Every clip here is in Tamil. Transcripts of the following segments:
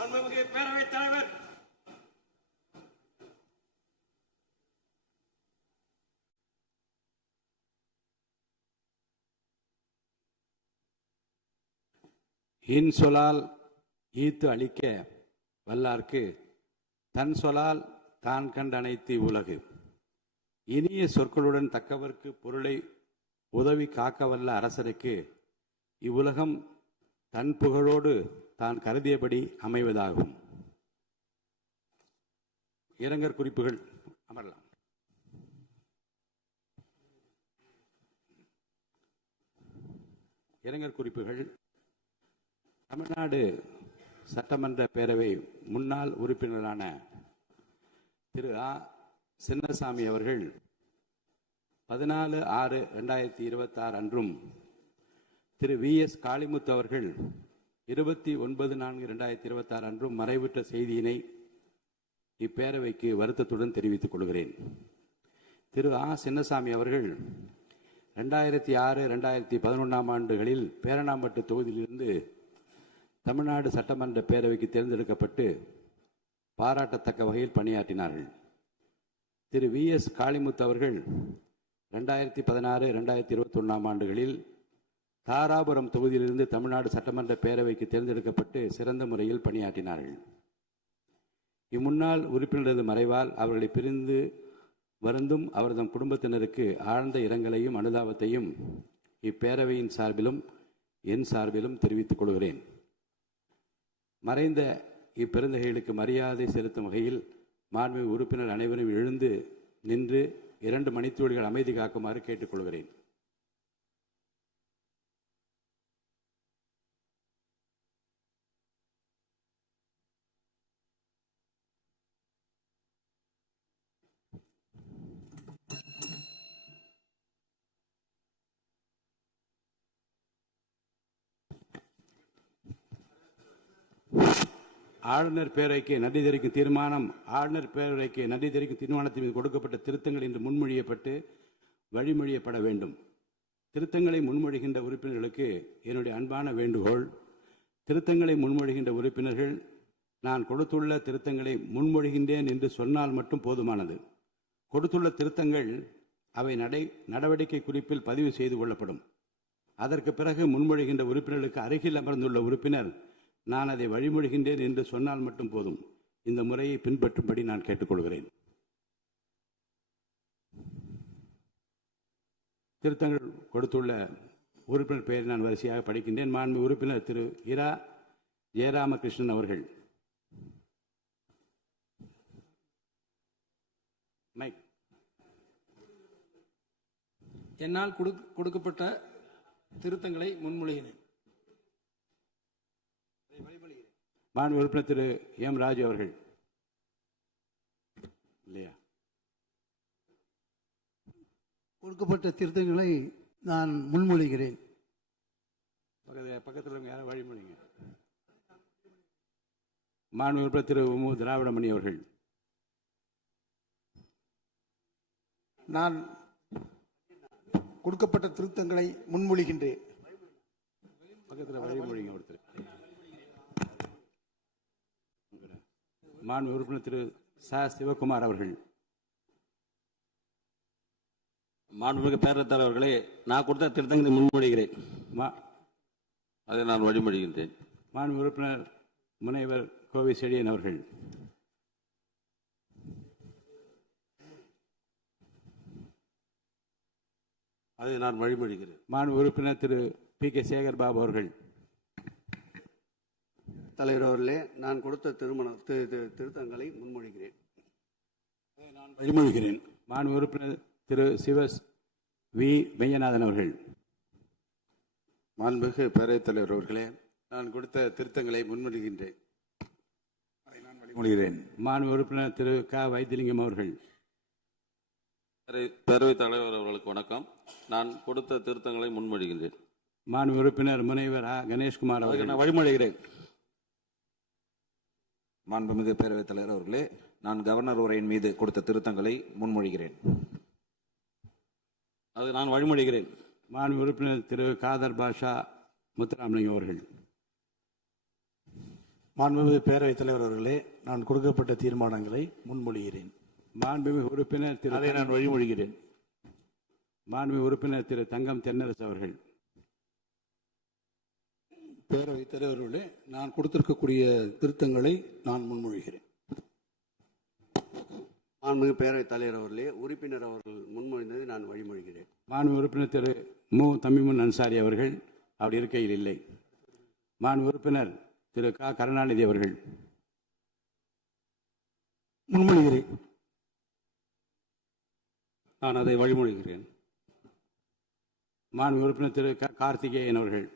மாண்புமிகு பேரவைத் தலைவர் இன்சொலால் ஈத்து அளிக்க வல்லார்க்கு தன் சொலால் தான் கண்டனைத்து உலகு. இனிய சொற்களுடன் தக்கவர்க்கு பொருளை உதவி காக்க வல்ல அரசருக்கு இவ்வுலகம் தன் புகழோடு தான் கருதியபடி அமைவதாகும். இரங்கற் குறிப்புகள் அமரலாம். இரங்கற் குறிப்புகள். தமிழ்நாடு சட்டமன்ற பேரவை முன்னாள் உறுப்பினரான திரு ஆ. சின்னசாமி அவர்கள் 14/6/2026 அன்றும் திரு வி.எஸ். காளிமுத்து அவர்கள் 29/4/2026 அன்றும் மறைவுற்ற செய்தியினை இப்பேரவைக்கு வருத்தத்துடன் தெரிவித்துக் கொள்கிறேன். திரு ஆ. சின்னசாமி அவர்கள் 2006-2011 ஆண்டுகளில் பேரணாம்பட்டு தொகுதியிலிருந்து தமிழ்நாடு சட்டமன்ற பேரவைக்கு தேர்ந்தெடுக்கப்பட்டு பாராட்டத்தக்க வகையில் பணியாற்றினார்கள். திரு வி.எஸ். காளிமுத்து அவர்கள் 2016-2021 ஆண்டுகளில் தாராபுரம் தொகுதியிலிருந்து தமிழ்நாடு சட்டமன்ற பேரவைக்கு தேர்ந்தெடுக்கப்பட்டு சிறந்த முறையில் பணியாற்றினார்கள். இம்முன்னாள் உறுப்பினரது மறைவால் அவர்களை பிரிந்து வருந்தும் அவரது குடும்பத்தினருக்கு ஆழ்ந்த இரங்கலையும் அனுதாபத்தையும் இப்பேரவையின் சார்பிலும் என் சார்பிலும் தெரிவித்துக் கொள்கிறேன். மறைந்த இப்பெருந்தகைகளுக்கு மரியாதை செலுத்தும் வகையில் மாண்புமிகு உறுப்பினர் அனைவரும் எழுந்து நின்று 2 மணித்துளிகள் அமைதி காக்குமாறு கேட்டுக்கொள்கிறேன். ஆளுநர் பேரவைக்கு நன்றி தெரிவிக்கும் தீர்மானம். ஆளுநர் பேரவைக்கு நன்றி தெரிவிக்கும் தீர்மானத்தின் மீது கொடுக்கப்பட்ட திருத்தங்கள் இன்று முன்மொழியப்பட்டு வழிமொழியப்பட வேண்டும். திருத்தங்களை முன்மொழிகின்ற உறுப்பினர்களுக்கு என்னுடைய அன்பான வேண்டுகோள். திருத்தங்களை முன்மொழிகின்ற உறுப்பினர்கள் நான் கொடுத்துள்ள திருத்தங்களை முன்மொழிகின்றேன் என்று சொன்னால் மட்டும் போதுமானது. கொடுத்துள்ள திருத்தங்கள் அவை நடவடிக்கை குறிப்பில் பதிவு செய்து கொள்ளப்படும். அதற்கு பிறகு முன்மொழிகின்ற உறுப்பினர்களுக்கு அருகில் அமர்ந்துள்ள உறுப்பினர் நான் அதை வழிமொழிகின்றேன் என்று சொன்னால் மட்டும் போதும். இந்த முறையை பின்பற்றும்படி நான் கேட்டுக்கொள்கிறேன். திருத்தங்கள் கொடுத்துள்ள உறுப்பினர் பெயரை நான் வரிசையாக படிக்கின்றேன். மாண்பு உறுப்பினர் திரு இரா ஜெயராமகிருஷ்ணன் அவர்கள். என்னால் கொடுக்கப்பட்ட திருத்தங்களை முன்மொழிகிறேன். மாண்பு உறுப்பினர் திரு எம். ராஜு அவர்கள். இல்லையா? கொடுக்கப்பட்ட திருத்தங்களை நான் முன்மொழிகிறேன். பக்கத்தில் யாரும் வழிமொழிங்க. மாண்பு உறுப்பினர் திரு மு. திராவிடமணி அவர்கள். நான் கொடுக்கப்பட்ட திருத்தங்களை முன்மொழிகின்றேன். பக்கத்தில் வழிமொழிங்க ஒருத்தர். மாண்பு உறுப்பினர் திரு ச. சிவகுமார் அவர்கள். மாண்புமிகு பேரவைத் தலைவர்களே, நான் கொடுத்த திருத்தங்களை முன்மொழிகிறேன். அதை நான் வழிமொழிகின்றேன். மாண்பு உறுப்பினர் முனைவர் கோவை செழியன் அவர்கள். அதை நான் வழிமொழிகிறேன். மாண்பு உறுப்பினர் திரு பி.கே. சேகர் பாபு அவர்கள். தலைவர் அவர்களே, நான் கொடுத்த திருத்தங்களை முன்மொழிகிறேன். நான் வழிமொழிகிறேன். மாண்பு உறுப்பினர் திரு சிவஸ் வி. மெய்யநாதன் அவர்கள். மாண்புமிகு பேரவைத் தலைவர் அவர்களே, நான் கொடுத்த திருத்தங்களை முன்மொழிகின்றேன். அதை நான் வழிமொழிகிறேன். மாண்பு உறுப்பினர் திரு க. வைத்திலிங்கம் அவர்கள். பேரவைத் தலைவர் அவர்களுக்கு வணக்கம். நான் கொடுத்த திருத்தங்களை முன்மொழிகின்றேன். மாண்பு உறுப்பினர் முனைவர் ஆ. கணேஷ்குமார் அவர்கள். நான் வழிமொழிகிறேன். மாண்புமிகு பேரவைத் தலைவர் அவர்களே, நான் கவர்னர் உரையின் மீது கொடுத்த திருத்தங்களை முன்மொழிகிறேன். அது நான் வழிமொழிகிறேன். மாண்பு உறுப்பினர் திரு காதர் பாஷா முத்துராமலிங்கம் அவர்கள். மாண்புமிகு பேரவைத் தலைவர் அவர்களே, நான் கொடுக்கப்பட்ட தீர்மானங்களை முன்மொழிகிறேன். மாண்புமிகு உறுப்பினர் திரு அதை நான் வழிமொழிகிறேன். மாண்புமிகு உறுப்பினர் திரு தங்கம் தென்னரசு அவர்கள். பேரவைத் தலைவர்களே, நான் கொடுத்திருக்கக்கூடிய திருத்தங்களை நான் முன்மொழிகிறேன். மாண்புமிகு பேரவைத் தலைவர் அவர்களே, உறுப்பினர் அவர்கள் முன்மொழிந்ததை நான் வழிமொழிகிறேன். மாண்புமிகு உறுப்பினர் திரு மு தமிமுன் அன்சாரி அவர்கள் அவர் இருக்கையில் இல்லை. மாண்புமிகு உறுப்பினர் திரு க கருணாநிதி அவர்கள். முன்மொழிகிறேன். நான் அதை வழிமொழிகிறேன். மாண்புமிகு உறுப்பினர் திரு க கார்த்திகேயன் அவர்கள்.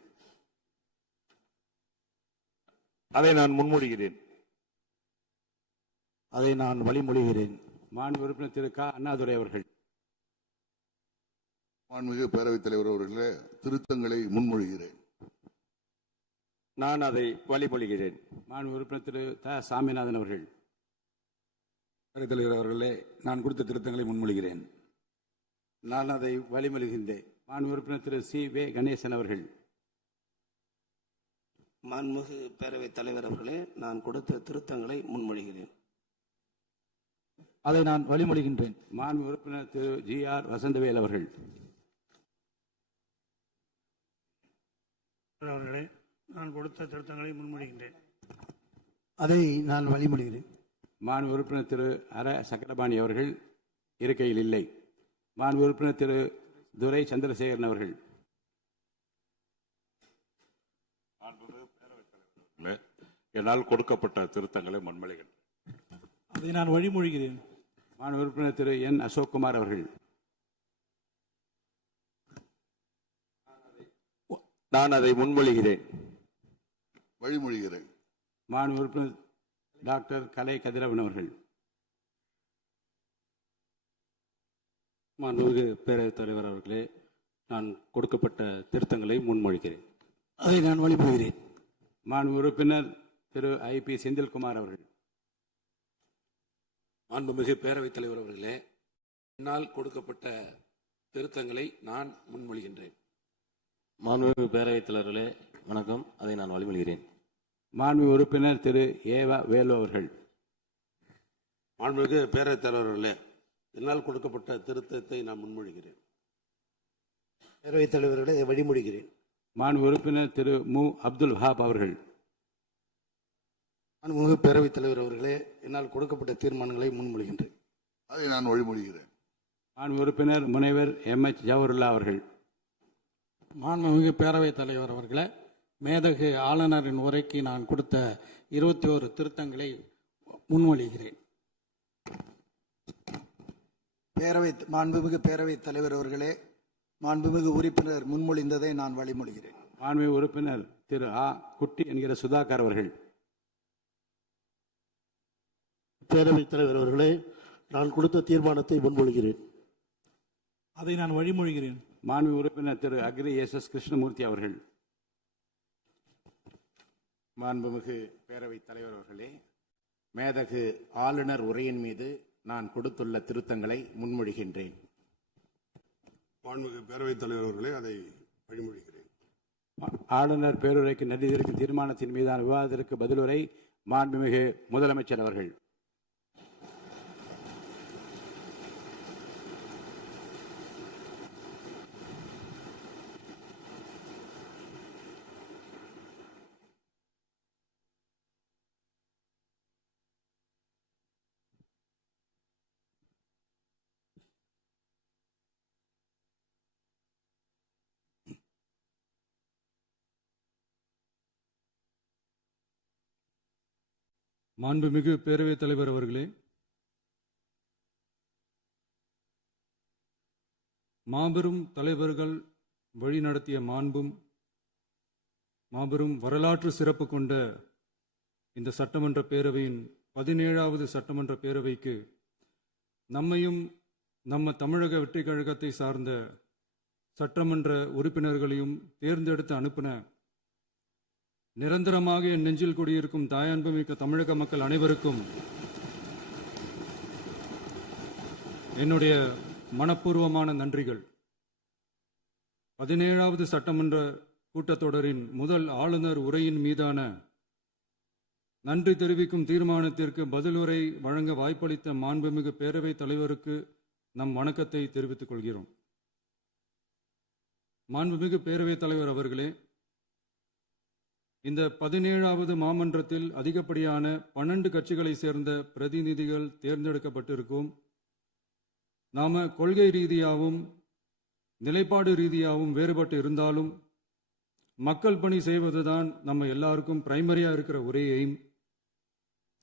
அதை நான் முன்மொழிகிறேன். அதை நான் வழிமொழிகிறேன். மாண்புமிகு உறுப்பினர் திரு க அண்ணாதுரை அவர்கள். மாண்புமிகு பேரவைத் தலைவர் அவர்களே, திருத்தங்களை முன்மொழிகிறேன். நான் அதை வழிமொழிகிறேன். மாண்புமிகு உறுப்பினர் திரு த சாமிநாதன் அவர்கள். பேரவைத் தலைவர் அவர்களே, நான் கொடுத்த திருத்தங்களை முன்மொழிகிறேன். நான் அதை வழிமொழிகின்றேன். மாண்புமிகு உறுப்பினர் திரு சி வே கணேசன் அவர்கள். மாண்புமிகு பேரவைத் தலைவர் அவர்களே, நான் கொடுத்த திருத்தங்களை முன்மொழிகிறேன். அதை நான் வழிமொழிகின்றேன். மாண்புமிகு உறுப்பினர் திரு ஜி ஆர் வசந்தவேல் அவர்கள். அவர்களே, நான் கொடுத்த திருத்தங்களை முன்மொழிகின்றேன். அதை நான் வழிமொழிகிறேன். மாண்புமிகு உறுப்பினர் திரு அர சக்கரபாணி அவர்கள் இருக்கையில் இல்லை. மாண்புமிகு உறுப்பினர் திரு துரை சந்திரசேகரன் அவர்கள். என்னால் கொடுக்கப்பட்ட திருத்தங்களை முன்மொழிகிறேன். அதை நான் வழிமொழிகிறேன். மாண்புமிகு உறுப்பினர் திரு என் அசோக்குமார் அவர்கள். நான் அதை முன்மொழிகிறேன். வழிமொழிகிறேன். மாண்புமிகு உறுப்பினர் டாக்டர் கலை கதிரவன் அவர்கள். மாண்புமிகு பேரவைத் தலைவர் அவர்களே, நான் கொடுக்கப்பட்ட திருத்தங்களை முன்மொழிகிறேன். அதை நான் வழிமொழிகிறேன். மாண்புமிகு உறுப்பினர் திரு ஐ பி செந்தில்குமார் அவர்கள். மாண்புமிகு பேரவைத் தலைவர் அவர்களே, என்னால் கொடுக்கப்பட்ட திருத்தங்களை நான் முன்மொழிகின்றேன். மாண்புமிகு பேரவைத் தலைவர்களே, வணக்கம். அதை நான் வழிமொழிகிறேன். மாண்புமிகு உறுப்பினர் திரு ஏவா வேலு அவர்கள். மாண்புமிகு பேரவைத் தலைவர்களே, என்னால் கொடுக்கப்பட்ட திருத்தத்தை நான் முன்மொழிகிறேன். பேரவைத் தலைவர்களே, இதை வழிமொழிகிறேன். மாண்புமிகு உறுப்பினர் திரு மு அப்துல் வஹாப் அவர்கள். மாண்புமிகு பேரவைத் தலைவர் அவர்களே, என்னால் கொடுக்கப்பட்ட தீர்மானங்களை முன்மொழிகின்றேன். அதை நான் வழிமொழிகிறேன். மாண்புமிகு உறுப்பினர் முனைவர் எம் எச் ஜவஹர்லா அவர்கள். மாண்புமிகு பேரவைத் தலைவர் அவர்களே, மேதகு ஆளுநரின் உரைக்கு நான் கொடுத்த 21 திருத்தங்களை முன்மொழிகிறேன். மாண்புமிகு பேரவைத் தலைவர் அவர்களே, மாண்புமிகு உறுப்பினர் முன்மொழிந்ததை நான் வழிமொழிகிறேன். மாண்புமிகு உறுப்பினர் திரு ஆ குட்டி என்கிற சுதாகர் அவர்கள். பேரவைத் தலைவர் அவர்களே, நான் கொடுத்த தீர்மானத்தை முன்மொழிகிறேன். அதை நான் வழிமொழிகிறேன். மாண்புமிகு உறுப்பினர் திரு அக்ரி எஸ் எஸ் கிருஷ்ணமூர்த்தி அவர்கள். மாண்புமிகு பேரவைத் தலைவர் அவர்களே, மேதகு ஆளுநர் உரையின் மீது நான் கொடுத்துள்ள திருத்தங்களை முன்மொழிகின்றேன். மாண்புமிகு பேரவைத் தலைவர் அவர்களே, அதை வழிமொழிகிறேன். ஆளுநர் பேருரைக்கு நன்றி தெரிவிக்கும் தீர்மானத்தின் மீதான விவாதத்திற்கு பதிலுரை மாண்புமிகு முதலமைச்சர் அவர்கள். மாண்புமிகு பேரவைத் தலைவர் அவர்களே, மாபெரும் தலைவர்கள் வழிநடத்திய மாபெரும் வரலாற்று சிறப்பு கொண்ட இந்த சட்டமன்ற பேரவையின் 17வது சட்டமன்ற பேரவைக்கு நம்மையும் நம்ம தமிழக வெற்றிக் கழகத்தை சார்ந்த சட்டமன்ற உறுப்பினர்களையும் தேர்ந்தெடுத்து அனுப்பின நிரந்தரமாக என் நெஞ்சில் குடியிருக்கும் தாயன்புமிக்க தமிழக மக்கள் அனைவருக்கும் என்னுடைய மனப்பூர்வமான நன்றிகள். 17வது சட்டமன்ற கூட்டத்தொடரின் முதல் ஆளுநர் உரையின் மீதான நன்றி தெரிவிக்கும் தீர்மானத்திற்கு பதிலுரை வழங்க வாய்ப்பளித்த மாண்புமிகு பேரவைத் தலைவருக்கு நம் வணக்கத்தை தெரிவித்துக் கொள்கிறோம். மாண்புமிகு பேரவைத் தலைவர் அவர்களே, இந்த 17வது மாமன்றத்தில் அதிகப்படியான 12 கட்சிகளை சேர்ந்த பிரதிநிதிகள் தேர்ந்தெடுக்கப்பட்டிருக்கும். நாம கொள்கை ரீதியாகவும் நிலைப்பாடு ரீதியாகவும் வேறுபட்டு இருந்தாலும் மக்கள் பணி செய்வதுதான் நம்ம எல்லாருக்கும் பிரைமரியா இருக்கிற ஒரே எய்ம்.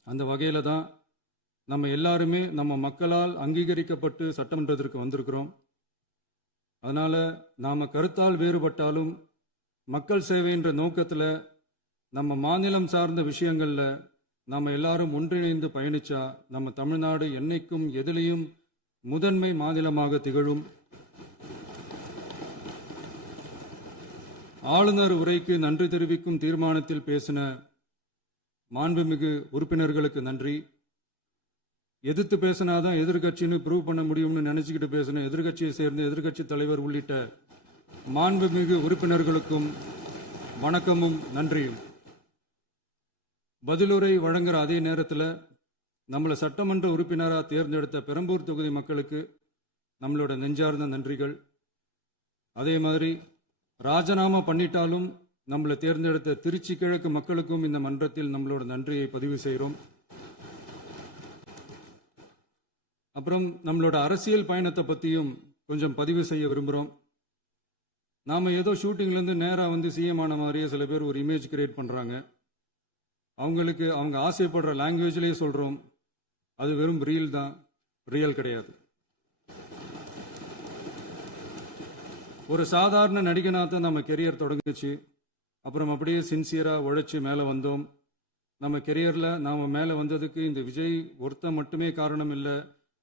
அந்த வகையில தான் நம்ம எல்லாருமே நம்ம மக்களால் அங்கீகரிக்கப்பட்டு சட்டமன்றத்திற்கு வந்திருக்கிறோம். அதனால நாம கருத்தால் வேறுபட்டாலும் மக்கள் சேவை என்ற நோக்கத்தில் நம்ம மாநிலம் சார்ந்த விஷயங்கள்ல நம்ம எல்லாரும் ஒன்றிணைந்து பயணிச்சா நம்ம தமிழ்நாடு என்னைக்கும் எதிலையும் முதன்மை மாநிலமாக திகழும். ஆளுநர் உரைக்கு நன்றி தெரிவிக்கும் தீர்மானத்தில் பேசின மாண்புமிகு உறுப்பினர்களுக்கு நன்றி. எதிர்த்து பேசினாதான் எதிர்கட்சின்னு ப்ரூவ் பண்ண முடியும்னு நினைச்சுக்கிட்டு பேசின எதிர்கட்சியை சேர்ந்த எதிர்கட்சி தலைவர் உள்ளிட்ட மாண்புமிகு உறுப்பினர்களுக்கும் வணக்கமும் நன்றியும். பதிலுரை வழங்குற அதே நேரத்தில் நம்மளை சட்டமன்ற உறுப்பினராக தேர்ந்தெடுத்த பெரம்பூர் தொகுதி மக்களுக்கு நம்மளோட நெஞ்சார்ந்த நன்றிகள். அதே மாதிரி ராஜினாமா பண்ணிட்டாலும் நம்மளை தேர்ந்தெடுத்த திருச்சி கிழக்கு மக்களுக்கும் இந்த மன்றத்தில் நம்மளோட நன்றியை பதிவு செய்கிறோம். அப்புறம் நம்மளோட அரசியல் பயணத்தை பற்றியும் கொஞ்சம் பதிவு செய்ய விரும்புகிறோம். நாம் ஏதோ ஷூட்டிங்லேருந்து நேராக வந்து சிஎம் ஆன மாதிரியே சில பேர் ஒரு இமேஜ் கிரியேட் பண்ணுறாங்க. அவங்களுக்கு அவங்க ஆசைப்படுற லாங்குவேஜ்லேயே சொல்கிறோம், அது வெறும் ரீல் தான், ரியல் கிடையாது. ஒரு சாதாரண நடிகனாக தான் நம்ம கெரியர் தொடங்குச்சு. அப்புறம் அப்படியே சின்சியராக உழைச்சி மேலே வந்தோம். நம்ம கெரியரில் நாம் மேலே வந்ததுக்கு இந்த விஜய் ஒருத்தன் மட்டுமே காரணம் இல்லை,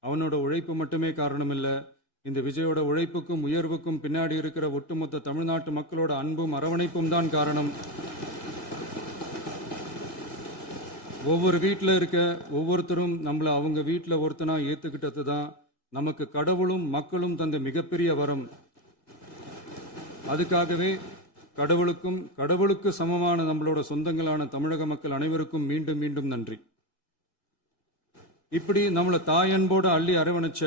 அவனோட உழைப்பு மட்டுமே காரணம் இல்லை. இந்த விஜயோட உழைப்புக்கும் உயர்வுக்கும் பின்னாடி இருக்கிற ஒட்டுமொத்த தமிழ்நாட்டு மக்களோட அன்பும் அரவணைப்பும் தான் காரணம். ஒவ்வொரு வீட்டில் இருக்க ஒவ்வொருத்தரும் நம்மளை அவங்க வீட்டில் ஒருத்தனா ஏற்றுக்கிட்டது தான் நமக்கு கடவுளும் மக்களும் தந்த மிகப்பெரிய வரம். அதுக்காகவே கடவுளுக்கு சமமான நம்மளோட சொந்தங்களான தமிழக மக்கள் அனைவருக்கும் மீண்டும் மீண்டும் நன்றி. இப்படி நம்மளை தாயன்போடு அள்ளி அரவணைச்ச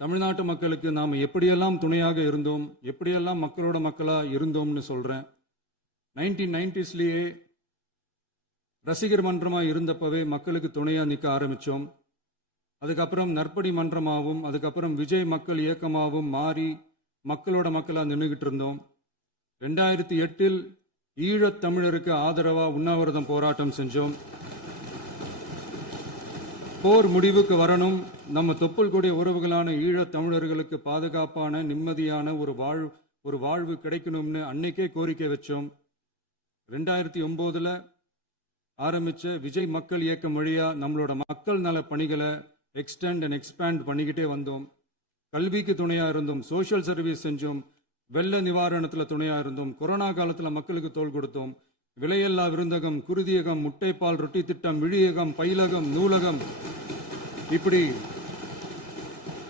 தமிழ்நாட்டு மக்களுக்கு நாம் எப்படியெல்லாம் துணையாக இருந்தோம், எப்படியெல்லாம் மக்களோட மக்களா இருந்தோம்னு சொல்றேன். 1990ஸ்லயே ரசிகர் மன்றமாக இருந்தப்பவே மக்களுக்கு துணையா நிற்க ஆரம்பிச்சோம். அதுக்கப்புறம் நற்படி மன்றமாகவும் அதுக்கப்புறம் விஜய் மக்கள் இயக்கமாகவும் மாறி மக்களோட மக்களா நின்றுகிட்டு இருந்தோம். 2008 ஈழத் தமிழருக்கு ஆதரவா உண்ணாவிரதம் போராட்டம் செஞ்சோம். போர் முடிவுக்கு வரணும், நம்ம தொப்புள் கூடிய உறவுகளான ஈழத் தமிழர்களுக்கு பாதுகாப்பான நிம்மதியான ஒரு வாழ்வு கிடைக்கணும்னு அன்னைக்கே கோரிக்கை வச்சோம். 2009 ஆரம்பிச்ச விஜய் மக்கள் இயக்கம் வழியா நம்மளோட மக்கள் நல பணிகளை எக்ஸ்டெண்ட் அண்ட் எக்ஸ்பேண்ட் பண்ணிக்கிட்டே வந்தோம். கல்விக்கு துணையா இருந்தோம், சோஷியல் சர்வீஸ் செஞ்சோம், வெள்ள நிவாரணத்தில் துணையா இருந்தோம், கொரோனா காலத்தில் மக்களுக்கு தோள் கொடுத்தோம். விலையில்லா விருந்தகம், குருதியகம், முட்டைப்பால் ரொட்டி திட்டம், விழியகம், பயிலகம், நூலகம், இப்படி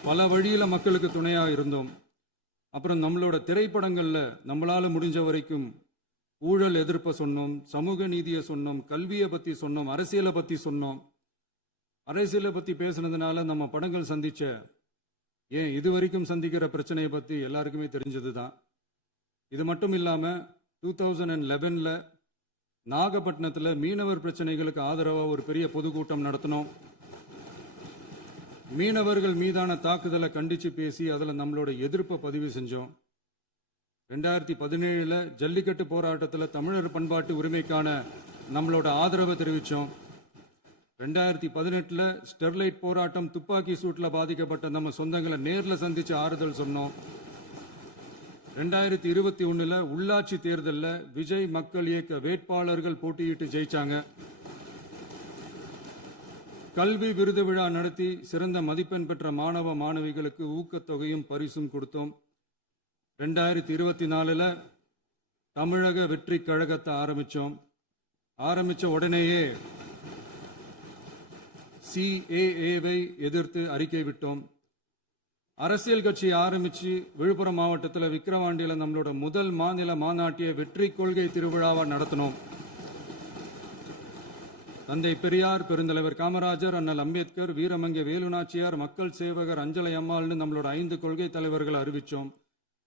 பல வழியில மக்களுக்கு துணையா இருந்தோம். அப்புறம் நம்மளோட திரைப்படங்கள்ல நம்மளால முடிஞ்ச வரைக்கும் ஊழல் எதிர்ப்பை சொன்னோம், சமூக நீதியை சொன்னோம், கல்வியை பத்தி சொன்னோம், அரசியலை பத்தி சொன்னோம். அரசியலை பத்தி பேசுனதுனால நம்ம படங்கள் சந்திச்ச இது வரைக்கும் சந்திக்கிற பிரச்சனையை பத்தி எல்லாருக்குமே தெரிஞ்சதுதான். இது மட்டும் இல்லாம 2011 நாகப்பட்டினத்தில் மீனவர் பிரச்சனைகளுக்கு ஆதரவா ஒரு பெரிய பொதுக்கூட்டம் நடத்தினோம். மீனவர்கள் மீதான தாக்குதலை கண்டிச்சு பேசி அதில் நம்மளோட எதிர்ப்பை பதிவு செஞ்சோம். 2017 ஜல்லிக்கட்டு போராட்டத்தில் தமிழர் பண்பாட்டு உரிமைக்கான நம்மளோட ஆதரவை தெரிவித்தோம். 2018 ஸ்டெர்லைட் போராட்டம், துப்பாக்கி சூட்டில் பாதிக்கப்பட்ட நம்ம சொந்தங்களை நேரில் சந்திச்சு ஆறுதல் சொன்னோம். 2021 உள்ளாட்சி தேர்தலில் விஜய் மக்கள் இயக்க வேட்பாளர்கள் போட்டியிட்டு ஜெயிச்சாங்க. கல்வி விருது விழா நடத்தி சிறந்த மதிப்பெண் பெற்ற மாணவ மாணவிகளுக்கு ஊக்கத்தொகையும் பரிசும் கொடுத்தோம். 2024 தமிழக வெற்றி கழகத்தை ஆரம்பிச்ச உடனேயே CAA-வை எதிர்த்து அறிக்கை விட்டோம். அரசியல் கட்சி ஆரம்பிச்சு விழுப்புரம் மாவட்டத்தில் விக்கிரவாண்டியில் நம்மளோட முதல் மாநில மாநாட்டிய வெற்றி கொள்கை திருவிழாவை நடத்தினோம். தந்தை பெரியார், பெருந்தலைவர் காமராஜர், அண்ணல் அம்பேத்கர், வீரமங்கை வேலுநாச்சியார், மக்கள் சேவகர் அஞ்சலை அம்மாள்னு நம்மளோட 5 கொள்கை தலைவர்களை அறிவிச்சோம்.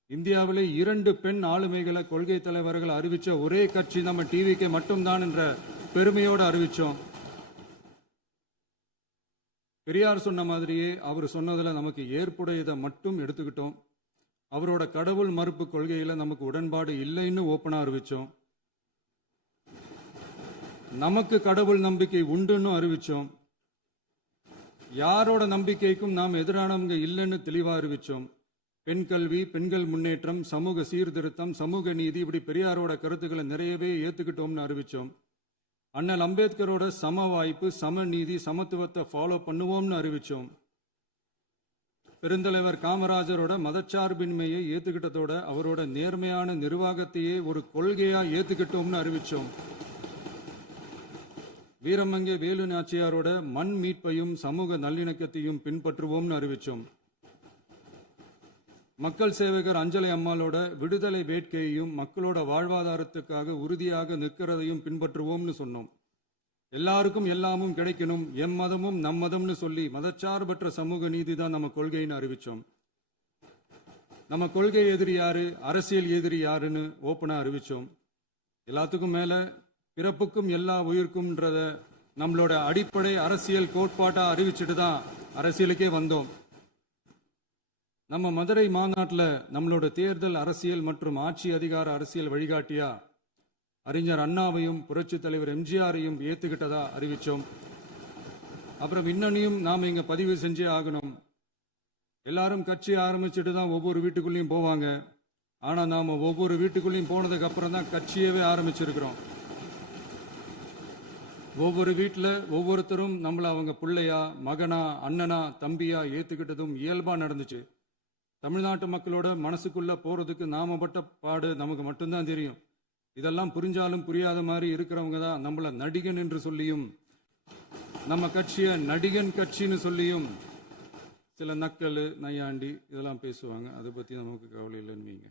இந்தியாவிலே 2 பெண் ஆளுமைகளை கொள்கை தலைவர்கள் அறிவிச்ச ஒரே கட்சி நம்ம டிவிக்கு மட்டும்தான் என்ற பெருமையோடு அறிவிச்சோம். பெரியார் சொன்ன மாதிரியே அவர் சொன்னதுல நமக்கு ஏற்புடையதை மட்டும் எடுத்துக்கிட்டோம். அவரோட கடவுள் மறுப்பு கொள்கையில நமக்கு உடன்பாடு இல்லைன்னு ஓப்பனா அறிவிச்சோம். நமக்கு கடவுள் நம்பிக்கை உண்டுன்னு அறிவிச்சோம். யாரோட நம்பிக்கைக்கும் நாம் எதிரானவங்க இல்லைன்னு தெளிவா அறிவிச்சோம். பெண் கல்வி, பெண்கள் முன்னேற்றம், சமூக சீர்திருத்தம், சமூக நீதி, இப்படி பெரியாரோட கருத்துக்களை நிறையவே ஏத்துக்கிட்டோம்னு அறிவிச்சோம். அண்ணல் அம்பேத்கரோட சம வாய்ப்பு, சமநீதி, சமத்துவத்தை ஃபாலோ பண்ணுவோம்னு அறிவிச்சோம். பெருந்தலைவர் காமராஜரோட மதச்சார்பின்மையை ஏத்துக்கிட்டதோட அவரோட நேர்மையான நிர்வாகத்தையே ஒரு கொள்கையா ஏத்துக்கிட்டோம்னு அறிவிச்சோம். வீரமங்கை வேலு நாச்சியாரோட மண் மீட்பையும் சமூக நல்லிணக்கத்தையும் பின்பற்றுவோம்னு அறிவிச்சோம். மக்கள் சேவகர் அஞ்சலை அம்மாளோட விடுதலை வேட்கையையும் மக்களோட வாழ்வாதாரத்துக்காக உறுதியாக நிற்கிறதையும் பின்பற்றுவோம்னு சொன்னோம். எல்லாருக்கும் எல்லாமும் கிடைக்கணும், எம் மதமும் நம் மதம்னு சொல்லி மதச்சார்பற்ற சமூக நீதி தான் நம்ம கொள்கைன்னு அறிவிச்சோம். நம்ம கொள்கை எதிரி யாரு, அரசியல் எதிரி யாருன்னு ஓப்பனா அறிவிச்சோம். எல்லாத்துக்கும் மேல பிறப்புக்கும் எல்லா உயிருக்கும்ன்றத நம்மளோட அடிப்படை அரசியல் கோட்பாட்டா அறிவிச்சுட்டு தான் அரசியலுக்கே வந்தோம். நம்ம மதுரை மாநாட்டில் நம்மளோட தேர்தல் அரசியல் மற்றும் ஆட்சி அதிகார அரசியல் வழிகாட்டியா அறிஞர் அண்ணாவையும் புரட்சி தலைவர் எம்ஜிஆரையும் ஏத்துக்கிட்டதா அறிவிச்சோம். அப்புறம் இன்னனையும் நாம இங்க பதிவு செஞ்சே ஆகணும். எல்லாரும் கட்சி ஆரம்பிச்சுட்டு தான் ஒவ்வொரு வீட்டுக்குள்ளேயும் போவாங்க. ஆனா நாம ஒவ்வொரு வீட்டுக்குள்ளேயும் போனதுக்கு அப்புறம் தான் கட்சியவே ஆரம்பிச்சிருக்கிறோம். ஒவ்வொரு வீட்டில் ஒவ்வொருத்தரும் நம்மள அவங்க பிள்ளையா, மகனா, அண்ணனா, தம்பியா ஏத்துக்கிட்டதும் இயல்பா நடந்துச்சு. தமிழ்நாட்டு மக்களோட மனசுக்குள்ள போறதுக்கு நாம பட்ட பாடு நமக்கு மட்டும்தான் தெரியும். இதெல்லாம் புரிஞ்சாலும் புரியாத மாதிரி இருக்கிறவங்க தான் நம்மள நடிகன் என்று சொல்லியும், நம்ம கட்சியை நடிகன் கட்சின்னு சொல்லியும் சில நக்கல், நையாண்டி இதெல்லாம் பேசுவாங்க. அதை பத்தி நமக்கு கவலை இல்லைன்னு வைங்க.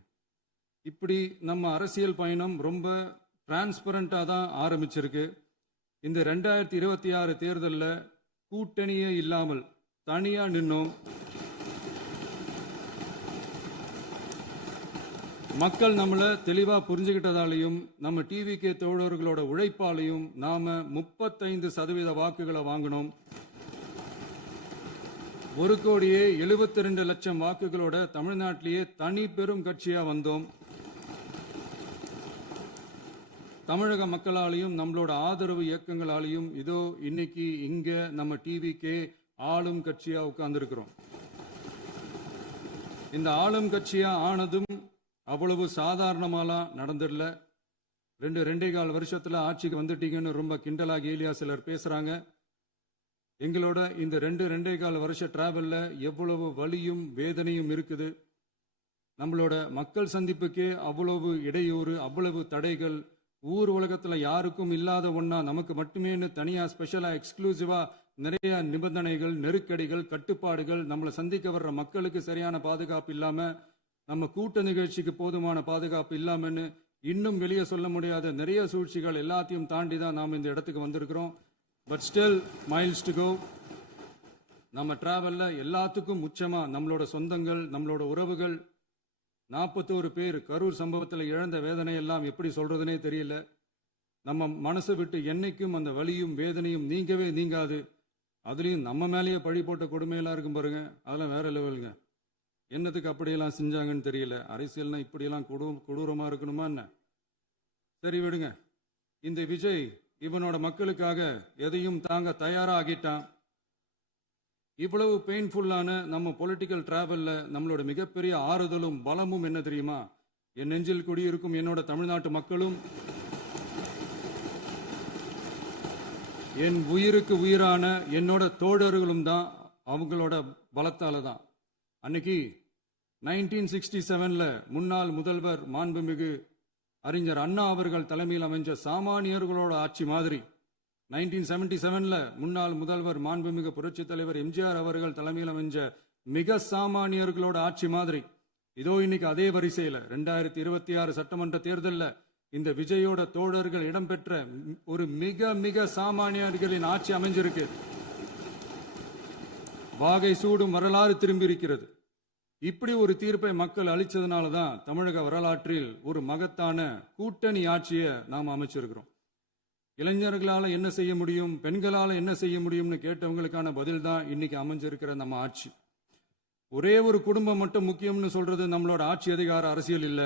இப்படி நம்ம அரசியல் பயணம் ரொம்ப டிரான்ஸ்பரண்டா தான் ஆரம்பிச்சிருக்கு. இந்த 2026 தேர்தலில் கூட்டணியே இல்லாமல் தனியா நின்னோம். மக்கள் நம்மளை தெளிவா புரிஞ்சுக்கிட்டதாலையும் நம்ம டிவிகே தோழர்களோட உழைப்பாலையும் நாம 35% வாக்குகளை வாங்கினோம். 1,72,00,000 வாக்குகளோட தமிழ்நாட்டிலேயே தனி பெரும் கட்சியா வந்தோம். தமிழக மக்களாலையும் நம்மளோட ஆதரவு இயக்கங்களாலையும் இதோ இன்னைக்கு இங்க நம்ம டிவிகே ஆளும் கட்சியா உட்கார்ந்துருக்கிறோம். இந்த ஆளும் கட்சியா ஆனதும் அவ்வளவு சாதாரணமாலாம் நடந்துடல. 2.25 வருஷத்துல ஆட்சிக்கு வந்துட்டீங்கன்னு ரொம்ப கிண்டலா கேலியா சிலர் பேசுறாங்க. எங்களோட இந்த 2.25 வருஷ டிராவல்ல எவ்வளவு வலியும் வேதனையும் இருக்குது. நம்மளோட மக்கள் சந்திப்புக்கே அவ்வளவு இடையூறு, அவ்வளவு தடைகள், ஊர் உலகத்துல யாருக்கும் இல்லாத ஒன்னா நமக்கு மட்டுமேன்னு தனியா ஸ்பெஷலா எக்ஸ்க்ளூசிவா நிறைய நிபந்தனைகள், நெருக்கடிகள், கட்டுப்பாடுகள், நம்மளை சந்திக்க வர்ற மக்களுக்கு சரியான பாதுகாப்பு இல்லாம, நம்ம கூட்ட நிகழ்ச்சிக்கு போதுமான பாதுகாப்பு இல்லாமன்னு இன்னும் வெளியே சொல்ல முடியாத நிறைய சூழ்ச்சிகள் எல்லாத்தையும் தாண்டி தான் நாம் இந்த இடத்துக்கு வந்திருக்கிறோம். But still miles to go. நம்ம டிராவல்ல எல்லாத்துக்கும் உச்சமா நம்மளோட சொந்தங்கள், நம்மளோட உறவுகள், 41 பேர் கரூர் சம்பவத்தில் இழந்த வேதனை எல்லாம் எப்படி சொல்றதுனே தெரியல. நம்ம மனசை விட்டு என்னைக்கும் அந்த வலியும் வேதனையும் நீங்கவே நீங்காது. அதுலயும் நம்ம மேலேயே பழி போட்ட கொடுமையெல்லாம் இருக்கும் பாருங்க, அதெல்லாம் வேற லெவலுங்க. என்னத்துக்கு அப்படியெல்லாம் செஞ்சாங்கன்னு தெரியல. அரசியல்னா இப்படியெல்லாம் கொடூரமா இருக்கணுமா என்ன? சரி விடுங்க. இந்த விஜய் இவனோட மக்களுக்காக எதையும் தாங்க தயாரா ஆகிட்டான். இவ்வளவு பெயின்ஃபுல்லான நம்ம பொலிட்டிக்கல் டிராவல்ல நம்மளோட மிகப்பெரிய ஆறுதலும் பலமும் என்ன தெரியுமா? என் நெஞ்சில் குடியிருக்கும் என்னோட தமிழ்நாட்டு மக்களும், என் உயிருக்கு உயிரான என்னோட தோழர்களும் தான். அவங்களோட பலத்தால தான். அன்னைக்கு 1967 முன்னாள் முதல்வர் மாண்புமிகு அறிஞர் அண்ணா அவர்கள் தலைமையில் அமைஞ்ச சாமானியர்களோட ஆட்சி மாதிரி, 1977 முன்னாள் முதல்வர் மாண்புமிகு புரட்சி தலைவர் எம்ஜிஆர் அவர்கள் தலைமையில் அமைஞ்ச மிக சாமானியர்களோட ஆட்சி மாதிரி, இதோ இன்னைக்கு அதே வரிசையில 2026 சட்டமன்ற தேர்தலில் இந்த விஜயோட தோழர்கள் இடம்பெற்ற ஒரு மிக மிக சாமானியர்களின் ஆட்சி அமைஞ்சிருக்கு. வாகை சூடும் வரலாறு திரும்பி இருக்கிறது. இப்படி ஒரு தீர்ப்பை மக்கள் அளிச்சதுனால தான் தமிழக வரலாற்றில் ஒரு மகத்தான கூட்டணி ஆட்சியை நாம் அமைச்சிருக்கிறோம். இளைஞர்களால என்ன செய்ய முடியும், பெண்களால என்ன செய்ய முடியும்னு கேட்டவங்களுக்கான பதில் தான் இன்னைக்கு அமைஞ்சிருக்கிற நம்ம ஆட்சி. ஒரே ஒரு குடும்பம் மட்டும் முக்கியம்னு சொல்றது நம்மளோட ஆட்சி அதிகார அரசியல் இல்ல.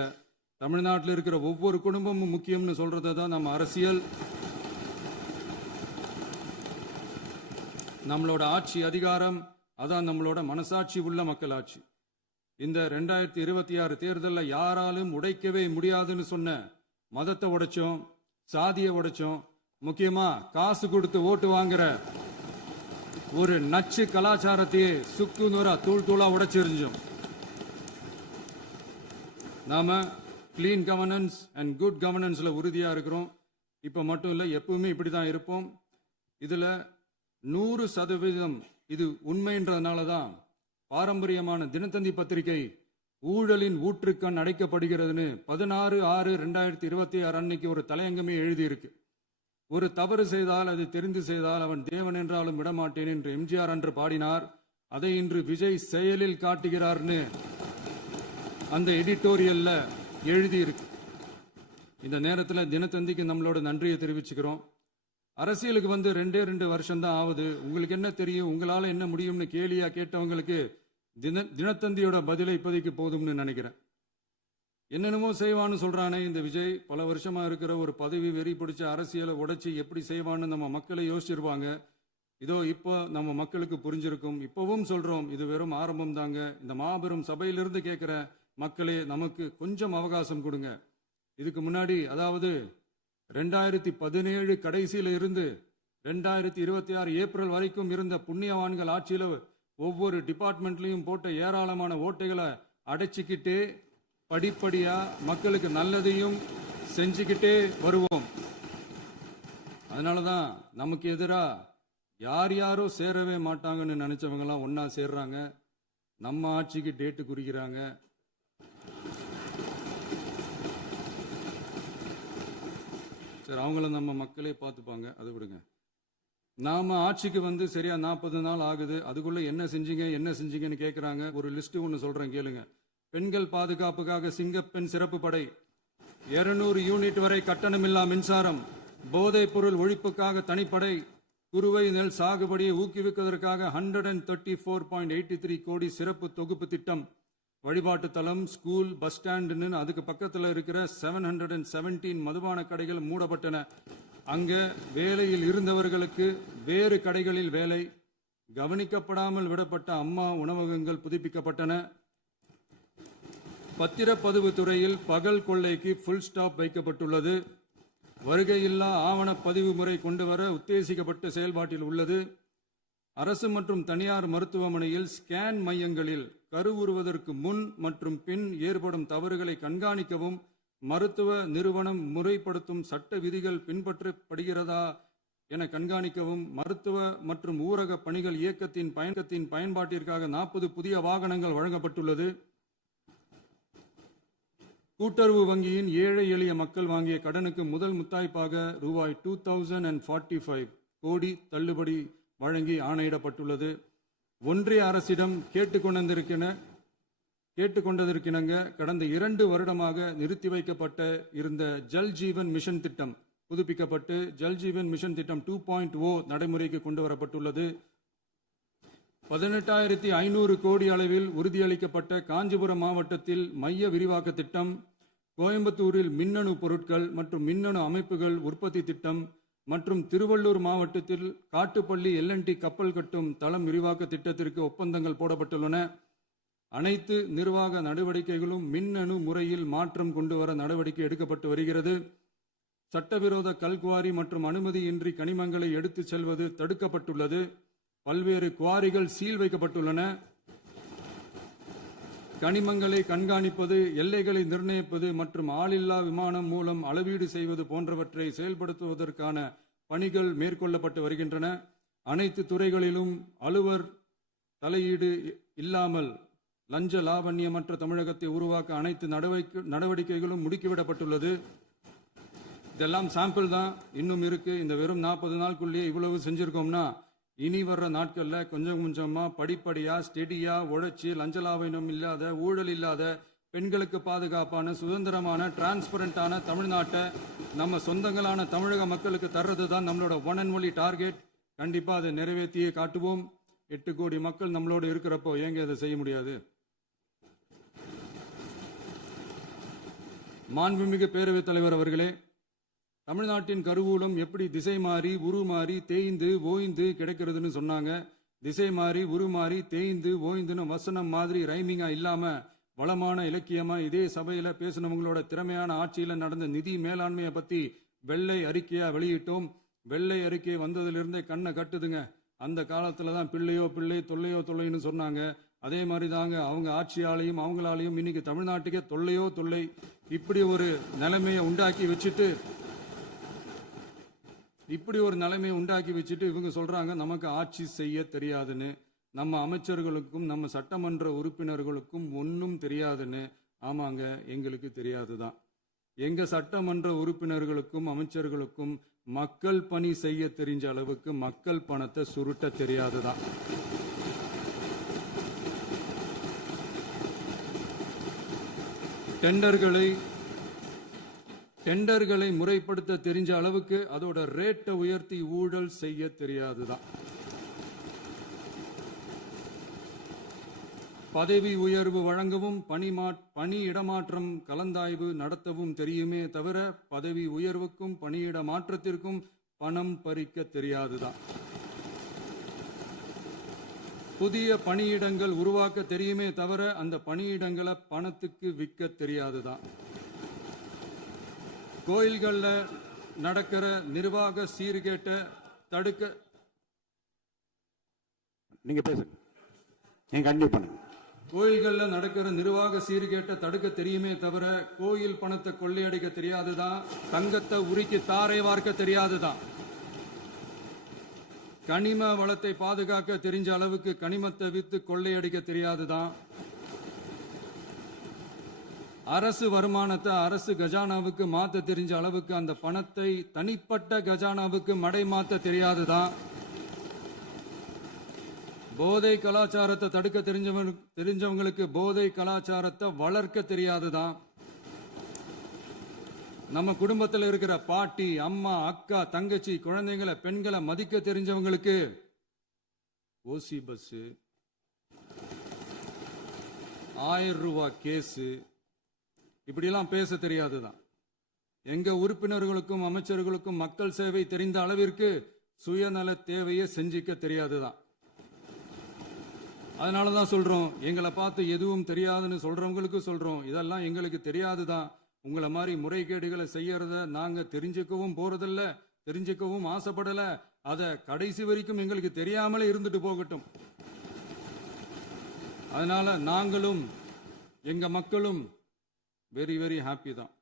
தமிழ்நாட்டில் இருக்கிற ஒவ்வொரு குடும்பமும் முக்கியம்னு சொல்றது தான் நம்ம அரசியல். நம்மளோட ஆட்சி அதிகாரம் அதான் நம்மளோட மனசாட்சி உள்ள மக்களாட்சி. இந்த 2026 தேர்தலில் யாராலும் உடைக்கவே முடியாதுன்னு சொன்ன மதத்தை உடைச்சோம், சாதியை உடைச்சோம், முக்கியமா காசு கொடுத்து ஓட்டு வாங்குற ஒரு நச்சு கலாச்சாரத்தையே சுக்கு நூறா தூள் தூளா உடைச்சிருந்தோம். நாம கிளீன் கவர்னன்ஸ் அண்ட் குட் கவர்னன்ஸ்ல உறுதியா இருக்கிறோம். இப்ப மட்டும் இல்ல, எப்பவுமே இப்படிதான் இருப்போம். இதுல 100% இது உண்மைன்றதுனால தான் பாரம்பரியமான தினத்தந்தி பத்திரிகை ஊழலின் ஊற்றுக்கண் அடைக்கப்படுகிறதுன்னு 16/6/2026 அன்னைக்கு ஒரு தலையங்கமே எழுதியிருக்கு. ஒரு தவறு செய்தால், அது தெரிந்து செய்தால் அவன் தேவன் என்றாலும் விடமாட்டேன் என்று எம்ஜிஆர் அன்று பாடினார். அதை இன்று விஜய் செயலில் காட்டுகிறார்னு அந்த எடிட்டோரியல்ல எழுதியிருக்கு. இந்த நேரத்தில் தினத்தந்திக்கு நம்மளோட நன்றியை தெரிவிச்சுக்கிறோம். அரசியலுக்கு வந்து 2 வருஷம் தான் ஆகுது. உங்களுக்கு என்ன தெரியும், உங்களால என்ன முடியும்னு கேலியா கேட்டவங்களுக்கு தினத்தந்தியோட பதிலை இப்போதைக்கு போதும்னு நினைக்கிறேன். என்னென்னமோ செய்வான்னு சொல்றானே இந்த விஜய், பல வருஷமா இருக்கிற ஒரு பதவி வெறி பிடிச்ச அரசியலை உடைச்சி எப்படி செய்வான்னு நம்ம மக்களை யோசிச்சிருவாங்க. இதோ இப்போ நம்ம மக்களுக்கு புரிஞ்சிருக்கும். இப்பவும் சொல்றோம், இது வெறும் ஆரம்பம் தாங்க. இந்த மாபெரும் சபையிலிருந்து கேட்கிற மக்களே, நமக்கு கொஞ்சம் அவகாசம் கொடுங்க. இதுக்கு முன்னாடி, அதாவது 2017 கடைசியில இருந்து 2026 ஏப்ரல் வரைக்கும் இருந்த புண்ணியவான்கள் ஆட்சியில ஒவ்வொரு டிபார்ட்மெண்ட்லயும் போட்ட ஏராளமான ஓட்டைகளை அடைச்சிக்கிட்டே படிப்படியா மக்களுக்கு நல்லதையும் செஞ்சுக்கிட்டே வருவோம். அதனாலதான் நமக்கு எதிரா யார் யாரோ சேரவே மாட்டாங்கன்னு நினைச்சவங்க எல்லாம் ஒன்னா சேர்றாங்க. நம்ம ஆட்சிக்கு டேட்டு குறிக்கிறாங்க. சரி, அவங்கள நம்ம மக்களே பார்த்துப்பாங்க, அதை விடுங்க. நாம ஆட்சிக்கு வந்து சரியா 40 நாள் ஆகுது. அதுக்குள்ள என்ன செஞ்சீங்கன்னு கேட்கிறாங்க. ஒரு லிஸ்ட் ஒன்று சொல்றேன் கேளுங்க. பெண்கள் பாதுகாப்புக்காக சிங்கப்பெண் சிறப்பு படை, 200 யூனிட் வரை கட்டணமில்லா மின்சாரம், போதைப் பொருள் ஒழிப்புக்காக தனிப்படை, குறுவை நெல் சாகுபடியை ஊக்குவிப்பதற்காக 134.83 கோடி சிறப்பு தொகுப்பு திட்டம், வழிபாட்டு தலம், ஸ்கூல், பஸ் ஸ்டாண்டுன்னு அதுக்கு பக்கத்தில் இருக்கிற 717 மதுபான கடைகள் மூடப்பட்டன. அங்க வேலையில் இருந்தவர்களுக்கு வேறு கடைகளில் வேலை, கவனிக்கப்படாமல் விடப்பட்ட அம்மா உணவகங்கள் புதுப்பிக்கப்பட்டன. பத்திரப்பதிவு துறையில் பகல் கொள்ளைக்கு ஃபுல் ஸ்டாப் வைக்கப்பட்டுள்ளது. வருகையில்லா ஆவண பதிவு முறை கொண்டு வர உத்தேசிக்கப்பட்ட செயல்பாட்டில் உள்ளது. அரசு மற்றும் தனியார் மருத்துவமனையில் ஸ்கேன் மையங்களில் கருவுறுவதற்கு முன் மற்றும் பின் ஏற்படும் தவறுகளை கண்காணிக்கவும், மருத்துவ நிறுவனம் முறைப்படுத்தும் சட்ட விதிகள் பின்பற்றப்படுகிறதா என கண்காணிக்கவும், மருத்துவ மற்றும் ஊரக பணிகள் இயக்கத்தின் பயன்பாட்டிற்காக 40 புதிய வாகனங்கள் வழங்கப்பட்டுள்ளது. கூட்டுறவு வங்கியின் ஏழை எளிய மக்கள் வாங்கிய கடனுக்கு முதல் முத்தாய்ப்பாக ரூபாய் 2045 கோடி தள்ளுபடி வழங்கி ஆணையிடப்பட்டுள்ளது. ஒன்றிய அரசிடம் கேட்டுக்கொண்டதற்கிணங்க கடந்த 2 வருடமாக நிறுத்தி வைக்கப்பட்ட இருந்த ஜல் ஜீவன் மிஷன் திட்டம் புதுப்பிக்கப்பட்டு ஜல் ஜீவன் மிஷன் திட்டம் 2.0 நடைமுறைக்கு கொண்டு வரப்பட்டுள்ளது. 18,500 கோடி அளவில் உறுதியளிக்கப்பட்ட காஞ்சிபுரம் மாவட்டத்தில் மைய விரிவாக்க திட்டம், கோயம்புத்தூரில் மின்னணு பொருட்கள் மற்றும் மின்னணு அமைப்புகள் உற்பத்தி திட்டம் மற்றும் திருவள்ளூர் மாவட்டத்தில் காட்டுப்பள்ளி LNT கப்பல் கட்டும் தளம் விரிவாக்க திட்டத்திற்கு ஒப்பந்தங்கள் போடப்பட்டுள்ளன. அனைத்து நிர்வாக நடவடிக்கைகளும் மின்னணு முறையில் மாற்றம் கொண்டு வர நடவடிக்கை எடுக்கப்பட்டு வருகிறது. சட்டவிரோத கல்குவாரி மற்றும் அனுமதியின்றி கனிமங்களை எடுத்துச் செல்வது தடுக்கப்பட்டுள்ளது. பல்வேறு குவாரிகள் சீல் வைக்கப்பட்டுள்ளன. கனிமங்களை கண்காணிப்பது, எல்லைகளை நிர்ணயிப்பது மற்றும் ஆளில்லா விமானம் மூலம் அளவீடு செய்வது போன்றவற்றை செயல்படுத்துவதற்கான பணிகள் மேற்கொள்ளப்பட்டு வருகின்றன. அனைத்து துறைகளிலும் அலுவலர் தலையீடு இல்லாமல் லஞ்ச லாவண்யமற்ற தமிழகத்தை உருவாக்க அனைத்து நடவடிக்கைகளும் முடுக்கிவிடப்பட்டுள்ளது. இதெல்லாம் சாம்பிள் தான், இன்னும் இருக்கு. இந்த வெறும் 40 நாளுக்குள்ளேயே இவ்வளவு செஞ்சிருக்கோம்னா இனி வர்ற நாட்கள்ல கொஞ்சம் கொஞ்சமா படிப்படியா ஸ்டெடியா உழைச்சி லஞ்சலாவணம் இல்லாத, ஊழல் இல்லாத, பெண்களுக்கு பாதுகாப்பான, சுதந்திரமான, டிரான்ஸ்பரண்டான தமிழ்நாட்டை நம்ம சொந்தங்களான தமிழக மக்களுக்கு தர்றது தான் நம்மளோட ஒன் அண்ட் ஒன்லி டார்கெட். கண்டிப்பா அதை நிறைவேற்றியே காட்டுவோம். 8 கோடி மக்கள் நம்மளோட இருக்கிறப்போ ஏங்க அதை செய்ய முடியாது? மாண்புமிகு பேரவைத் தலைவர் அவர்களே, தமிழ்நாட்டின் கருவூலம் எப்படி திசை மாறி உருமாறி தேய்ந்து ஓய்ந்து கிடைக்கிறதுன்னு சொன்னாங்க. திசை மாறி உருமாறி தேய்ந்து ஓய்ந்துன்னு வசனம் மாதிரி ரைமிங்கா இல்லாம வளமான இலக்கியமா இதே சபையில பேசினவங்களோட திறமையான ஆட்சியில நடந்த நிதி மேலாண்மையை பத்தி வெள்ளை அறிக்கையா வெளியிட்டோம். வெள்ளை அறிக்கை வந்ததிலிருந்தே கண்ணை கட்டுதுங்க. அந்த காலத்துல தான் பிள்ளையோ பிள்ளை, தொல்லையோ தொல்லைன்னு சொன்னாங்க. அதே மாதிரி தாங்க அவங்க ஆட்சியாலையும் அவங்களாலையும் இன்னைக்கு தமிழ்நாட்டுக்கே தொல்லையோ தொல்லை. இப்படி ஒரு நிலைமையை உண்டாக்கி வச்சுட்டு இவங்க சொல்றாங்க நமக்கு ஆட்சி செய்ய தெரியாதுன்னு. நம்ம அமைச்சர்களுக்கும் நம்ம சட்டமன்ற உறுப்பினர்களுக்கும் ஒன்றும் தெரியாதுன்னு. ஆமாங்க, எங்களுக்கு தெரியாதுதான். எங்க சட்டமன்ற உறுப்பினர்களுக்கும் அமைச்சர்களுக்கும் மக்கள் பணி செய்ய தெரிஞ்ச அளவுக்கு மக்கள் பணத்தை சுருட்ட தெரியாதுதான். டெண்டர்களை முறைப்படுத்த தெரிஞ்ச அளவுக்கு அதோட ரேட்டை உயர்த்தி ஊழல் செய்ய தெரியாதுதான். பதவி உயர்வு வழங்கவும் பணி இடமாற்றம் கலந்தாய்வு நடத்தவும் தெரியுமே தவிர பதவி உயர்வுக்கும் பணியிட மாற்றத்திற்கும் பணம் பறிக்க தெரியாதுதான். புதிய பணியிடங்கள் உருவாக்க தெரியுமே தவிர அந்த பணியிடங்களை பணத்துக்கு விற்க தெரியாதுதான். கோயில்கள்ல நடக்கிற நிர்வாக சீர்கேட்டை தடுக்க நீங்க பேசுங்க, நீங்க கண்டிப்பா பண்ணுங்க. கோயில்கள்ல நடக்கிற நிர்வாக சீர்கேட்டை தடுக்க தெரியுமே தவிர கோயில் பணத்தை கொள்ளையடிக்க தெரியாதுதான். தங்கத்தை உருக்கி தாரை வார்க்க தெரியாதுதான். கனிம வளத்தை பாதுகாக்க தெரிஞ்ச அளவுக்கு கனிமத்தை வித்து கொள்ளையடிக்க தெரியாதுதான். அரசு வருமானத்தை அரசு கஜானாவுக்கு மாத்த தெரிஞ்ச அளவுக்கு அந்த பணத்தை தனிப்பட்ட கஜானாவுக்கு மடை மாத்த தெரியாதுதான். போதை கலாச்சாரத்தை தடுக்க தெரிஞ்சவங்களுக்கு போதை கலாச்சாரத்தை வளர்க்க தெரியாதுதான். நம்ம குடும்பத்தில் இருக்கிற பாட்டி, அம்மா, அக்கா, தங்கச்சி, குழந்தைங்களை, பெண்களை மதிக்க தெரிஞ்சவங்களுக்கு ஓசி பஸ், 1000 ரூபாய் கேஸு, இப்படியெல்லாம் பேச தெரியாதுதான். எங்க உறுப்பினர்களுக்கும் அமைச்சர்களுக்கும் மக்கள் சேவை தெரிந்த அளவிற்கு சுயநல தேவையை செஞ்சிக்க தெரியாதுதான். அதனாலதான் சொல்றோம், எங்களை பார்த்து எதுவும் தெரியாதுன்னு சொல்றவங்களுக்கு சொல்றோம், இதெல்லாம் எங்களுக்கு தெரியாதுதான். உங்களை மாதிரி முறைகேடுகளை செய்யறத நாங்க தெரிஞ்சுக்கவும் போறதில்ல, தெரிஞ்சுக்கவும் ஆசைப்படல. அத கடைசி வரைக்கும் எங்களுக்கு தெரியாமலே இருந்துட்டு போகட்டும். அதனால நாங்களும் எங்க மக்களும் வெரி வெரி ஹாப்பி தான்.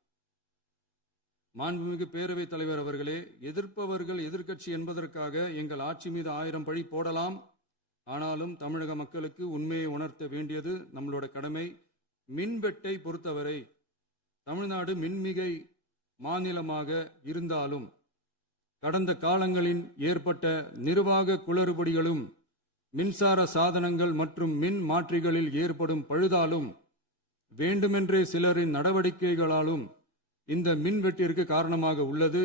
மாண்புமிகு பேரவைத் தலைவர் அவர்களே, எதிர்ப்பவர்கள் எதிர்க்கட்சி என்பதற்காக எங்கள் ஆட்சி மீது 1000 பழி போடலாம். ஆனாலும் தமிழக மக்களுக்கு உண்மையை உணர்த்த வேண்டியது நம்மளோட கடமை. மின்வெட்டை பொறுத்தவரை தமிழ்நாடு மின்மிகை மாநிலமாக இருந்தாலும் கடந்த காலங்களில் ஏற்பட்ட நிர்வாக குளறுபடிகளும் மின்சார சாதனங்கள் மற்றும் மின் மாற்றிகளில் ஏற்படும் பழுதாலும் வேண்டுமென்றே சிலரின் நடவடிக்கைகளாலும் இந்த மின்வெட்டிற்கு காரணமாக உள்ளது.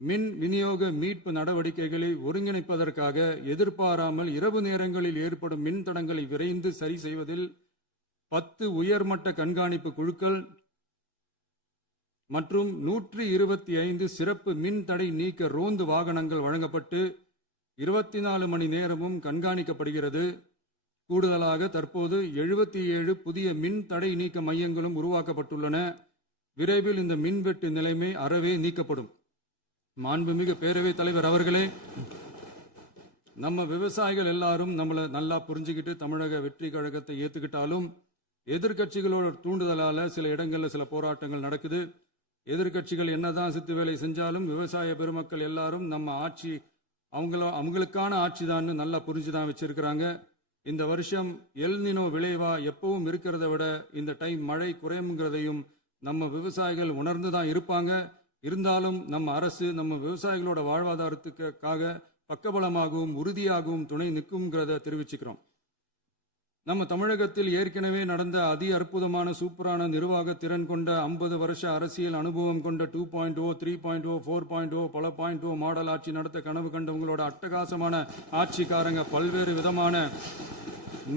மின் விநியோக மீட்பு நடவடிக்கைகளை ஒருங்கிணைப்பதற்காக எதிர்பாராமல் இரவு நேரங்களில் ஏற்படும் மின் தடங்களை விரைந்து சரி செய்வதில் 10 உயர்மட்ட கண்காணிப்பு குழுக்கள் மற்றும் 125 சிறப்பு மின் தடை நீக்க ரோந்து வாகனங்கள் வழங்கப்பட்டு 24 மணி நேரமும் கண்காணிக்கப்படுகிறது. கூடுதலாக தற்போது 77 புதிய மின் தடை நீக்க மையங்களும் உருவாக்கப்பட்டுள்ளன. விரைவில் இந்த மின்வெட்டு நிலைமை அறவே நீக்கப்படும். மாண்புமிகு பேரவைத் தலைவர் அவர்களே, நம்ம விவசாயிகள் எல்லாரும் நம்மளை நல்லா புரிஞ்சுக்கிட்டு தமிழக வெற்றி கழகத்தை ஏத்துக்கிட்டாலும் எதிர்கட்சிகளோட தூண்டுதலால சில இடங்கள்ல சில போராட்டங்கள் நடக்குது. எதிர்கட்சிகள் என்னதான் சித்து வேலை செஞ்சாலும் விவசாய பெருமக்கள் எல்லாரும் நம்ம ஆட்சி அவங்களுக்கான ஆட்சி தான் நல்லா புரிஞ்சுதான் வச்சிருக்கிறாங்க. இந்த வருஷம் எல் நினோ விளைவா எப்பவும் இருக்கிறத விட இந்த டைம் மழை குறையுங்கிறதையும் நம்ம விவசாயிகள் உணர்ந்துதான் இருப்பாங்க. இருந்தாலும் நம்ம அரசு நம்ம விவசாயிகளோட வாழ்வாதாரத்துக்காக பக்கபலமாகவும் உறுதியாகவும் துணை நிற்கும்ங்கிறத தெரிவிச்சுக்கிறோம். நம்ம தமிழகத்தில் ஏற்கனவே நடந்த அதி அற்புதமான சூப்பரான நிர்வாக திறன் கொண்ட 50 வருஷ அரசியல் அனுபவம் கொண்ட 2.0, 3.0, 4.0 பல 0.0 மாடல் ஆட்சி நடத்த கனவு கண்டவங்களோட அட்டகாசமான ஆட்சிக்காரங்க பல்வேறு விதமான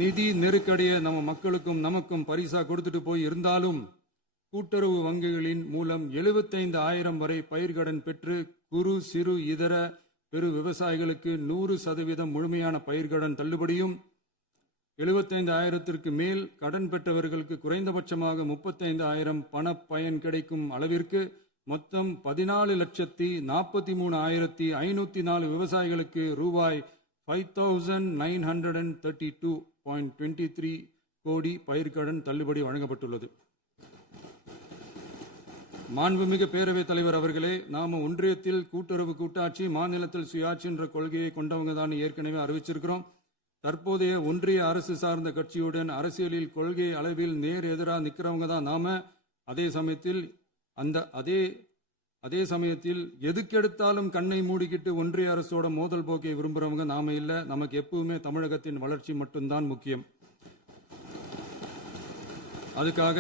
நிதி நெருக்கடியை நம்ம மக்களுக்கும் நமக்கும் பரிசா கொடுத்துட்டு போய் இருந்தாலும் கூட்டுறவு வங்கிகளின் மூலம் 75,000 வரை பயிர்கடன் பெற்று குறு சிறு இதர பெரு விவசாயிகளுக்கு 100% முழுமையான பயிர்கடன் தள்ளுபடியும் 75,000க்கு மேல் கடன் பெற்றவர்களுக்கு குறைந்தபட்சமாக 35,000 பண பயன் கிடைக்கும் அளவிற்கு மொத்தம் 14,43,504 விவசாயிகளுக்கு ரூபாய் 5,932.23 கோடி பயிர்கடன் தள்ளுபடி வழங்கப்பட்டுள்ளது. மாண்புமிகு பேரவைத் தலைவர் அவர்களே, நாம ஒன்றியத்தில் கூட்டுறவு கூட்டாட்சி, மாநிலத்தில் சுயாட்சி என்ற கொள்கையை கொண்டவங்க தான் ஏற்கனவே அறிவிச்சிருக்கிறோம். தற்போதைய ஒன்றிய அரசு சார்ந்த கட்சியுடன் அரசியலில் கொள்கை அளவில் நேர் எதிராக நிற்கிறவங்க தான் நாம. அதே சமயத்தில் எதுக்கெடுத்தாலும் கண்ணை மூடிக்கிட்டு ஒன்றிய அரசோட மோதல் போக்கை விரும்புறவங்க நாம இல்ல. நமக்கு எப்பவுமே தமிழகத்தின் வளர்ச்சி மட்டும்தான் முக்கியம். அதுக்காக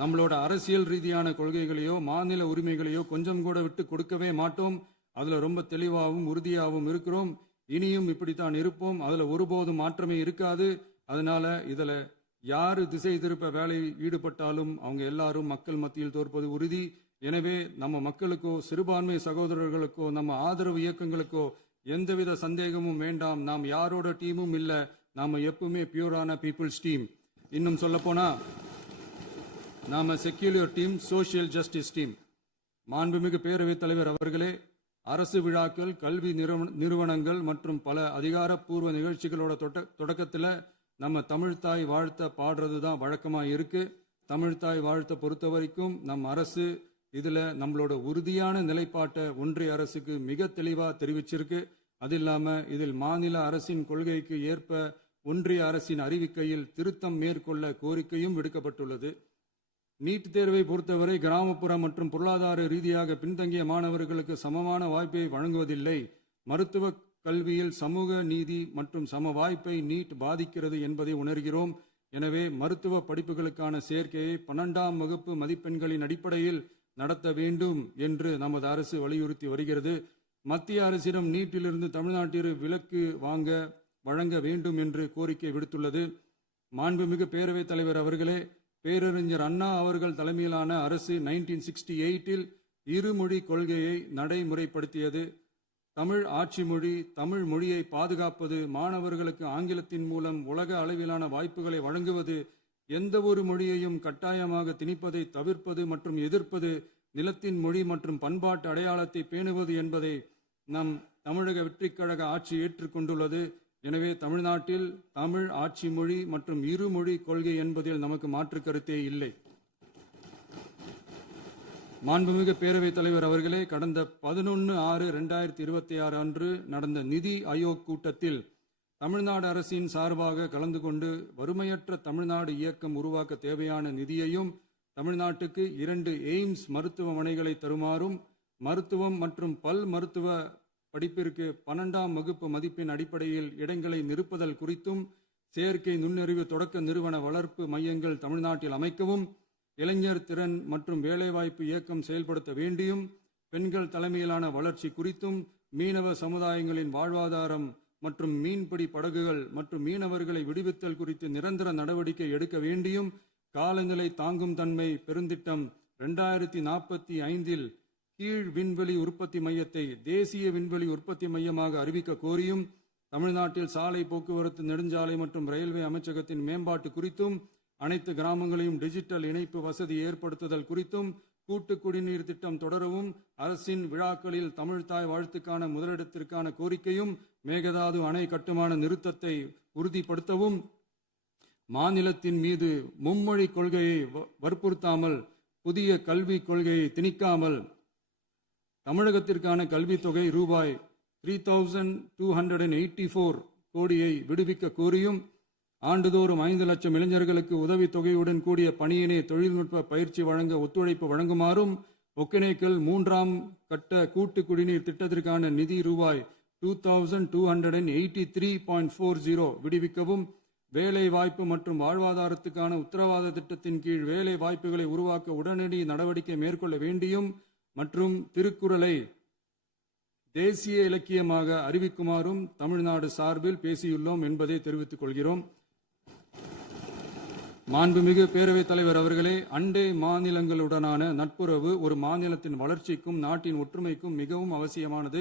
நம்மளோட அரசியல் ரீதியான கொள்கைகளையோ மாநில உரிமைகளையோ கொஞ்சம் கூட விட்டு கொடுக்கவே மாட்டோம். அதுல ரொம்ப தெளிவாகவும் உறுதியாகவும் இருக்கிறோம். இனியும் இப்படித்தான் இருப்போம். அதுல ஒருபோதும் மாற்றமே இருக்காது. அதனால இதுல யாரு திசை திருப்ப வேலையில் ஈடுபட்டாலும் அவங்க எல்லாரும் மக்கள் மத்தியில் தோற்பது உறுதி. எனவே நம்ம மக்களுக்கோ சிறுபான்மை சகோதரர்களுக்கோ நம்ம ஆதரவு இயக்கங்களுக்கோ எந்தவித சந்தேகமும் வேண்டாம். நாம் யாரோட டீமும் இல்ல. நாம எப்பவுமே பியூரான பீப்புள்ஸ் டீம். இன்னும் சொல்ல போனா நாம secular team, social justice team. மாண்புமிகு பேரவைத் தலைவர் அவர்களே, அரசு விழாக்கள், கல்வி நிறுவனங்கள் மற்றும் பல அதிகாரப்பூர்வ நிகழ்ச்சிகளோட தொடக்கத்தில் நம்ம தமிழ்தாய் வாழ்த்த பாடுறது தான் வழக்கமாக இருக்கு. தமிழ்தாய் வாழ்த்த பொறுத்த வரைக்கும் நம் அரசு இதுல நம்மளோட உறுதியான நிலைப்பாட்டை ஒன்றிய அரசுக்கு மிக தெளிவாக தெரிவிச்சிருக்கு. அது இல்லாம இதில் மாநில அரசின் கொள்கைக்கு ஏற்ப ஒன்றிய அரசின் அறிவிக்கையில் திருத்தம் மேற்கொள்ள கோரிக்கையும் விடுக்கப்பட்டுள்ளது. நீட் தேர்வை பொறுத்தவரை கிராமப்புற மற்றும் பொருளாதார ரீதியாக பின்தங்கிய மாணவர்களுக்கு சமமான வாய்ப்பை வழங்குவதில்லை. மருத்துவ கல்வியில் சமூக நீதி மற்றும் சம வாய்ப்பை நீட் பாதிக்கிறது என்பதை உணர்கிறோம். எனவே மருத்துவ படிப்புகளுக்கான சேர்க்கையை 12ஆம் வகுப்பு மதிப்பெண்களின் அடிப்படையில் நடத்த வேண்டும் என்று நமது அரசு வலியுறுத்தி வருகிறது. மத்திய அரசிடம் நீட்டிலிருந்து தமிழ்நாட்டிற்கு விலக்கு வழங்க வேண்டும் என்று கோரிக்கை விடுத்துள்ளது. மாண்புமிகு பேரவைத் தலைவர் அவர்களே, பேரறிஞர் அண்ணா அவர்கள் தலைமையிலான அரசு 1968இல் இருமொழி கொள்கையை நடைமுறைப்படுத்தியது. தமிழ் ஆட்சி மொழி, தமிழ் மொழியை பாதுகாப்பது, மாணவர்களுக்கு ஆங்கிலத்தின் மூலம் உலக அளவிலான வாய்ப்புகளை வழங்குவது, எந்த ஒரு மொழியையும் கட்டாயமாக திணிப்பதை தவிர்ப்பது மற்றும் எதிர்ப்பது, நிலத்தின் மொழி மற்றும் பண்பாட்டு அடையாளத்தை பேணுவது என்பதை நம் தமிழக வெற்றிக் கழக ஆட்சி ஏற்றுக்கொண்டுள்ளது. எனவே தமிழ்நாட்டில் தமிழ் ஆட்சி மொழி மற்றும் இருமொழி கொள்கை என்பதில் நமக்கு மாற்று கருத்தே இல்லை. மாண்புமிகு பேரவைத் தலைவர் அவர்களே, கடந்த 11/6/2026 அன்று நடந்த நிதி ஆயோக் கூட்டத்தில் தமிழ்நாடு அரசின் சார்பாக கலந்து கொண்டு வறுமையற்ற தமிழ்நாடு இயக்கம் உருவாக்க தேவையான நிதியையும், தமிழ்நாட்டுக்கு 2 எய்ம்ஸ் மருத்துவமனைகளை தருமாறும், மருத்துவம் மற்றும் பல் மருத்துவ படிப்பிற்கு 12ஆம் வகுப்பு மதிப்பெண் அடிப்படையில் இடங்களை நிரப்புதல் குறித்தும், செயற்கை நுண்ணறிவு தொடக்க நிறுவன வளர்ப்பு மையங்கள் தமிழ்நாட்டில் அமைக்கவும், இளைஞர் திறன் மற்றும் வேலைவாய்ப்பு இயக்கம் செயல்படுத்த வேண்டியும், பெண்கள் தலைமையிலான வளர்ச்சி குறித்தும், மீனவ சமுதாயங்களின் வாழ்வாதாரம் மற்றும் மீன்பிடி படகுகள் மற்றும் மீனவர்களை விடுவித்தல் குறித்து நிரந்தர நடவடிக்கை எடுக்க வேண்டியும், காலநிலை தாங்கும் தன்மை பெருந்திட்டம் 2045இல் கீழ் விண்வெளி உற்பத்தி மையத்தை தேசிய விண்வெளி உற்பத்தி மையமாக அறிவிக்க கோரியும், தமிழ்நாட்டில் சாலை போக்குவரத்து, நெடுஞ்சாலை மற்றும் ரயில்வே அமைச்சகத்தின் மேம்பாட்டு குறித்தும், அனைத்து கிராமங்களையும் டிஜிட்டல் இணைப்பு வசதி ஏற்படுத்துதல் குறித்தும், கூட்டு குடிநீர் திட்டம் தொடரவும், அரசின் விழாக்களில் தமிழ்தாய் வாழ்த்துக்கான முதலிடத்திற்கான கோரிக்கையும், மேகதாது அணை கட்டுமான நிறுத்தத்தை உறுதிப்படுத்தவும், மாநிலத்தின் மீது மும்மொழி கொள்கையை வற்புறுத்தாமல் புதிய கல்விக் கொள்கையை திணிக்காமல் தமிழகத்திற்கான கல்வித் தொகை ரூபாய் 3,284 கோடியை விடுவிக்க கோரியும், ஆண்டுதோறும் 5 லட்சம் இளைஞர்களுக்கு உதவித் தொகையுடன் கூடிய பணியினை தொழில்நுட்ப பயிற்சி வழங்க ஒத்துழைப்பு வழங்குமாறும், ஒகேனக்கல் 3ஆம் கட்ட கூட்டு குடிநீர் திட்டத்திற்கான நிதி ரூபாய் 2283.40 விடுவிக்கவும், வேலை வாய்ப்பு மற்றும் வாழ்வாதாரத்துக்கான உத்தரவாத திட்டத்தின் கீழ் வேலை வாய்ப்புகளை உருவாக்க உடனடி நடவடிக்கை மேற்கொள்ள வேண்டியும் மற்றும் திருக்குறளை தேசிய இலக்கியமாக அறிவிக்குமாறும் தமிழ்நாடு சார்பில் பேசியுள்ளோம் என்பதை தெரிவித்துக் கொள்கிறோம். மாண்புமிகு பேரவைத் தலைவர் அவர்களே, அண்டை மாநிலங்களுடனான நட்புறவு ஒரு மாநிலத்தின் வளர்ச்சிக்கும் நாட்டின் ஒற்றுமைக்கும் மிகவும் அவசியமானது.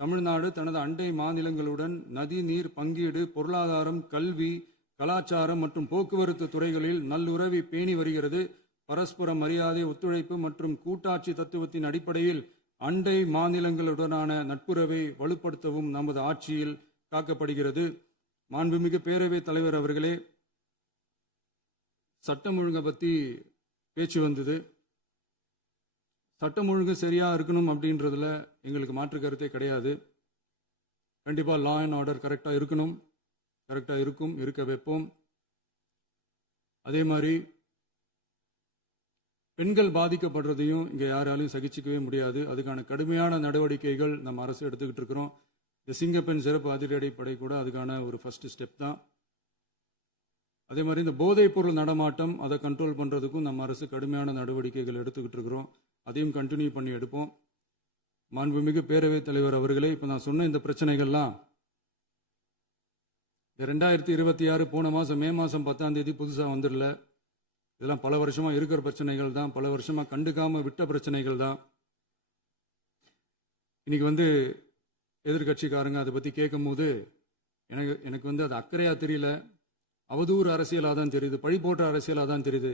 தமிழ்நாடு தனது அண்டை மாநிலங்களுடன் நதி நீர் பங்கீடு, பொருளாதாரம், கல்வி, கலாச்சாரம் மற்றும் போக்குவரத்து துறைகளில் நல்லுறவை பேணி வருகிறது. பரஸ்பர மரியாதை, ஒத்துழைப்பு மற்றும் கூட்டாட்சி தத்துவத்தின் அடிப்படையில் அண்டை மாநிலங்களுடனான நட்புறவை வலுப்படுத்தவும் நமது ஆட்சியில் காக்கப்படுகிறது. மாண்புமிகு பேரவைத் தலைவர் அவர்களே, சட்டம் ஒழுங்கை பற்றி பேச்சு வந்தது. சட்டம் ஒழுங்கு சரியாக இருக்கணும் அப்படின்றதுல எங்களுக்கு மாற்று கருத்தே கிடையாது. கண்டிப்பாக லா அண்ட் ஆர்டர் கரெக்டாக இருக்கணும், கரெக்டாக இருக்கும், இருக்க வைப்போம். அதே மாதிரி பெண்கள் பாதிக்கப்படுறதையும் இங்கே யாராலையும் சகிச்சிக்கவே முடியாது. அதுக்கான கடுமையான நடவடிக்கைகள் நம்ம அரசு எடுத்துக்கிட்டு இருக்கிறோம். இந்த சிங்கப்பெண் சிறப்பு அதிரடிப்படை கூட அதுக்கான ஒரு ஃபர்ஸ்ட் ஸ்டெப் தான். அதே மாதிரி இந்த போதைப் பொருள் நடமாட்டம் அதை கண்ட்ரோல் பண்ணுறதுக்கும் நம்ம அரசு கடுமையான நடவடிக்கைகள் எடுத்துக்கிட்டு இருக்கிறோம். அதையும் கண்டினியூ பண்ணி எடுப்போம். மாண்புமிகு பேரவைத் தலைவர் அவர்களே, இப்போ நான் சொன்ன இந்த பிரச்சனைகள்லாம் இந்த 2026 போன மாதம் மே மாதம் 10ஆம் தேதி புதுசாக வந்துடல. இதெல்லாம் பல வருஷமாக இருக்கிற பிரச்சனைகள் தான், பல வருஷமாக கண்டுக்காமல் விட்ட பிரச்சனைகள் தான். இன்னைக்கு எதிர்கட்சிக்காரங்க அதை பற்றி கேட்கும் போது எனக்கு அது அக்கறையாக தெரியல, அவதூறு அரசியலாக தான் தெரியுது, பழி போடுற அரசியலாக தான் தெரியுது.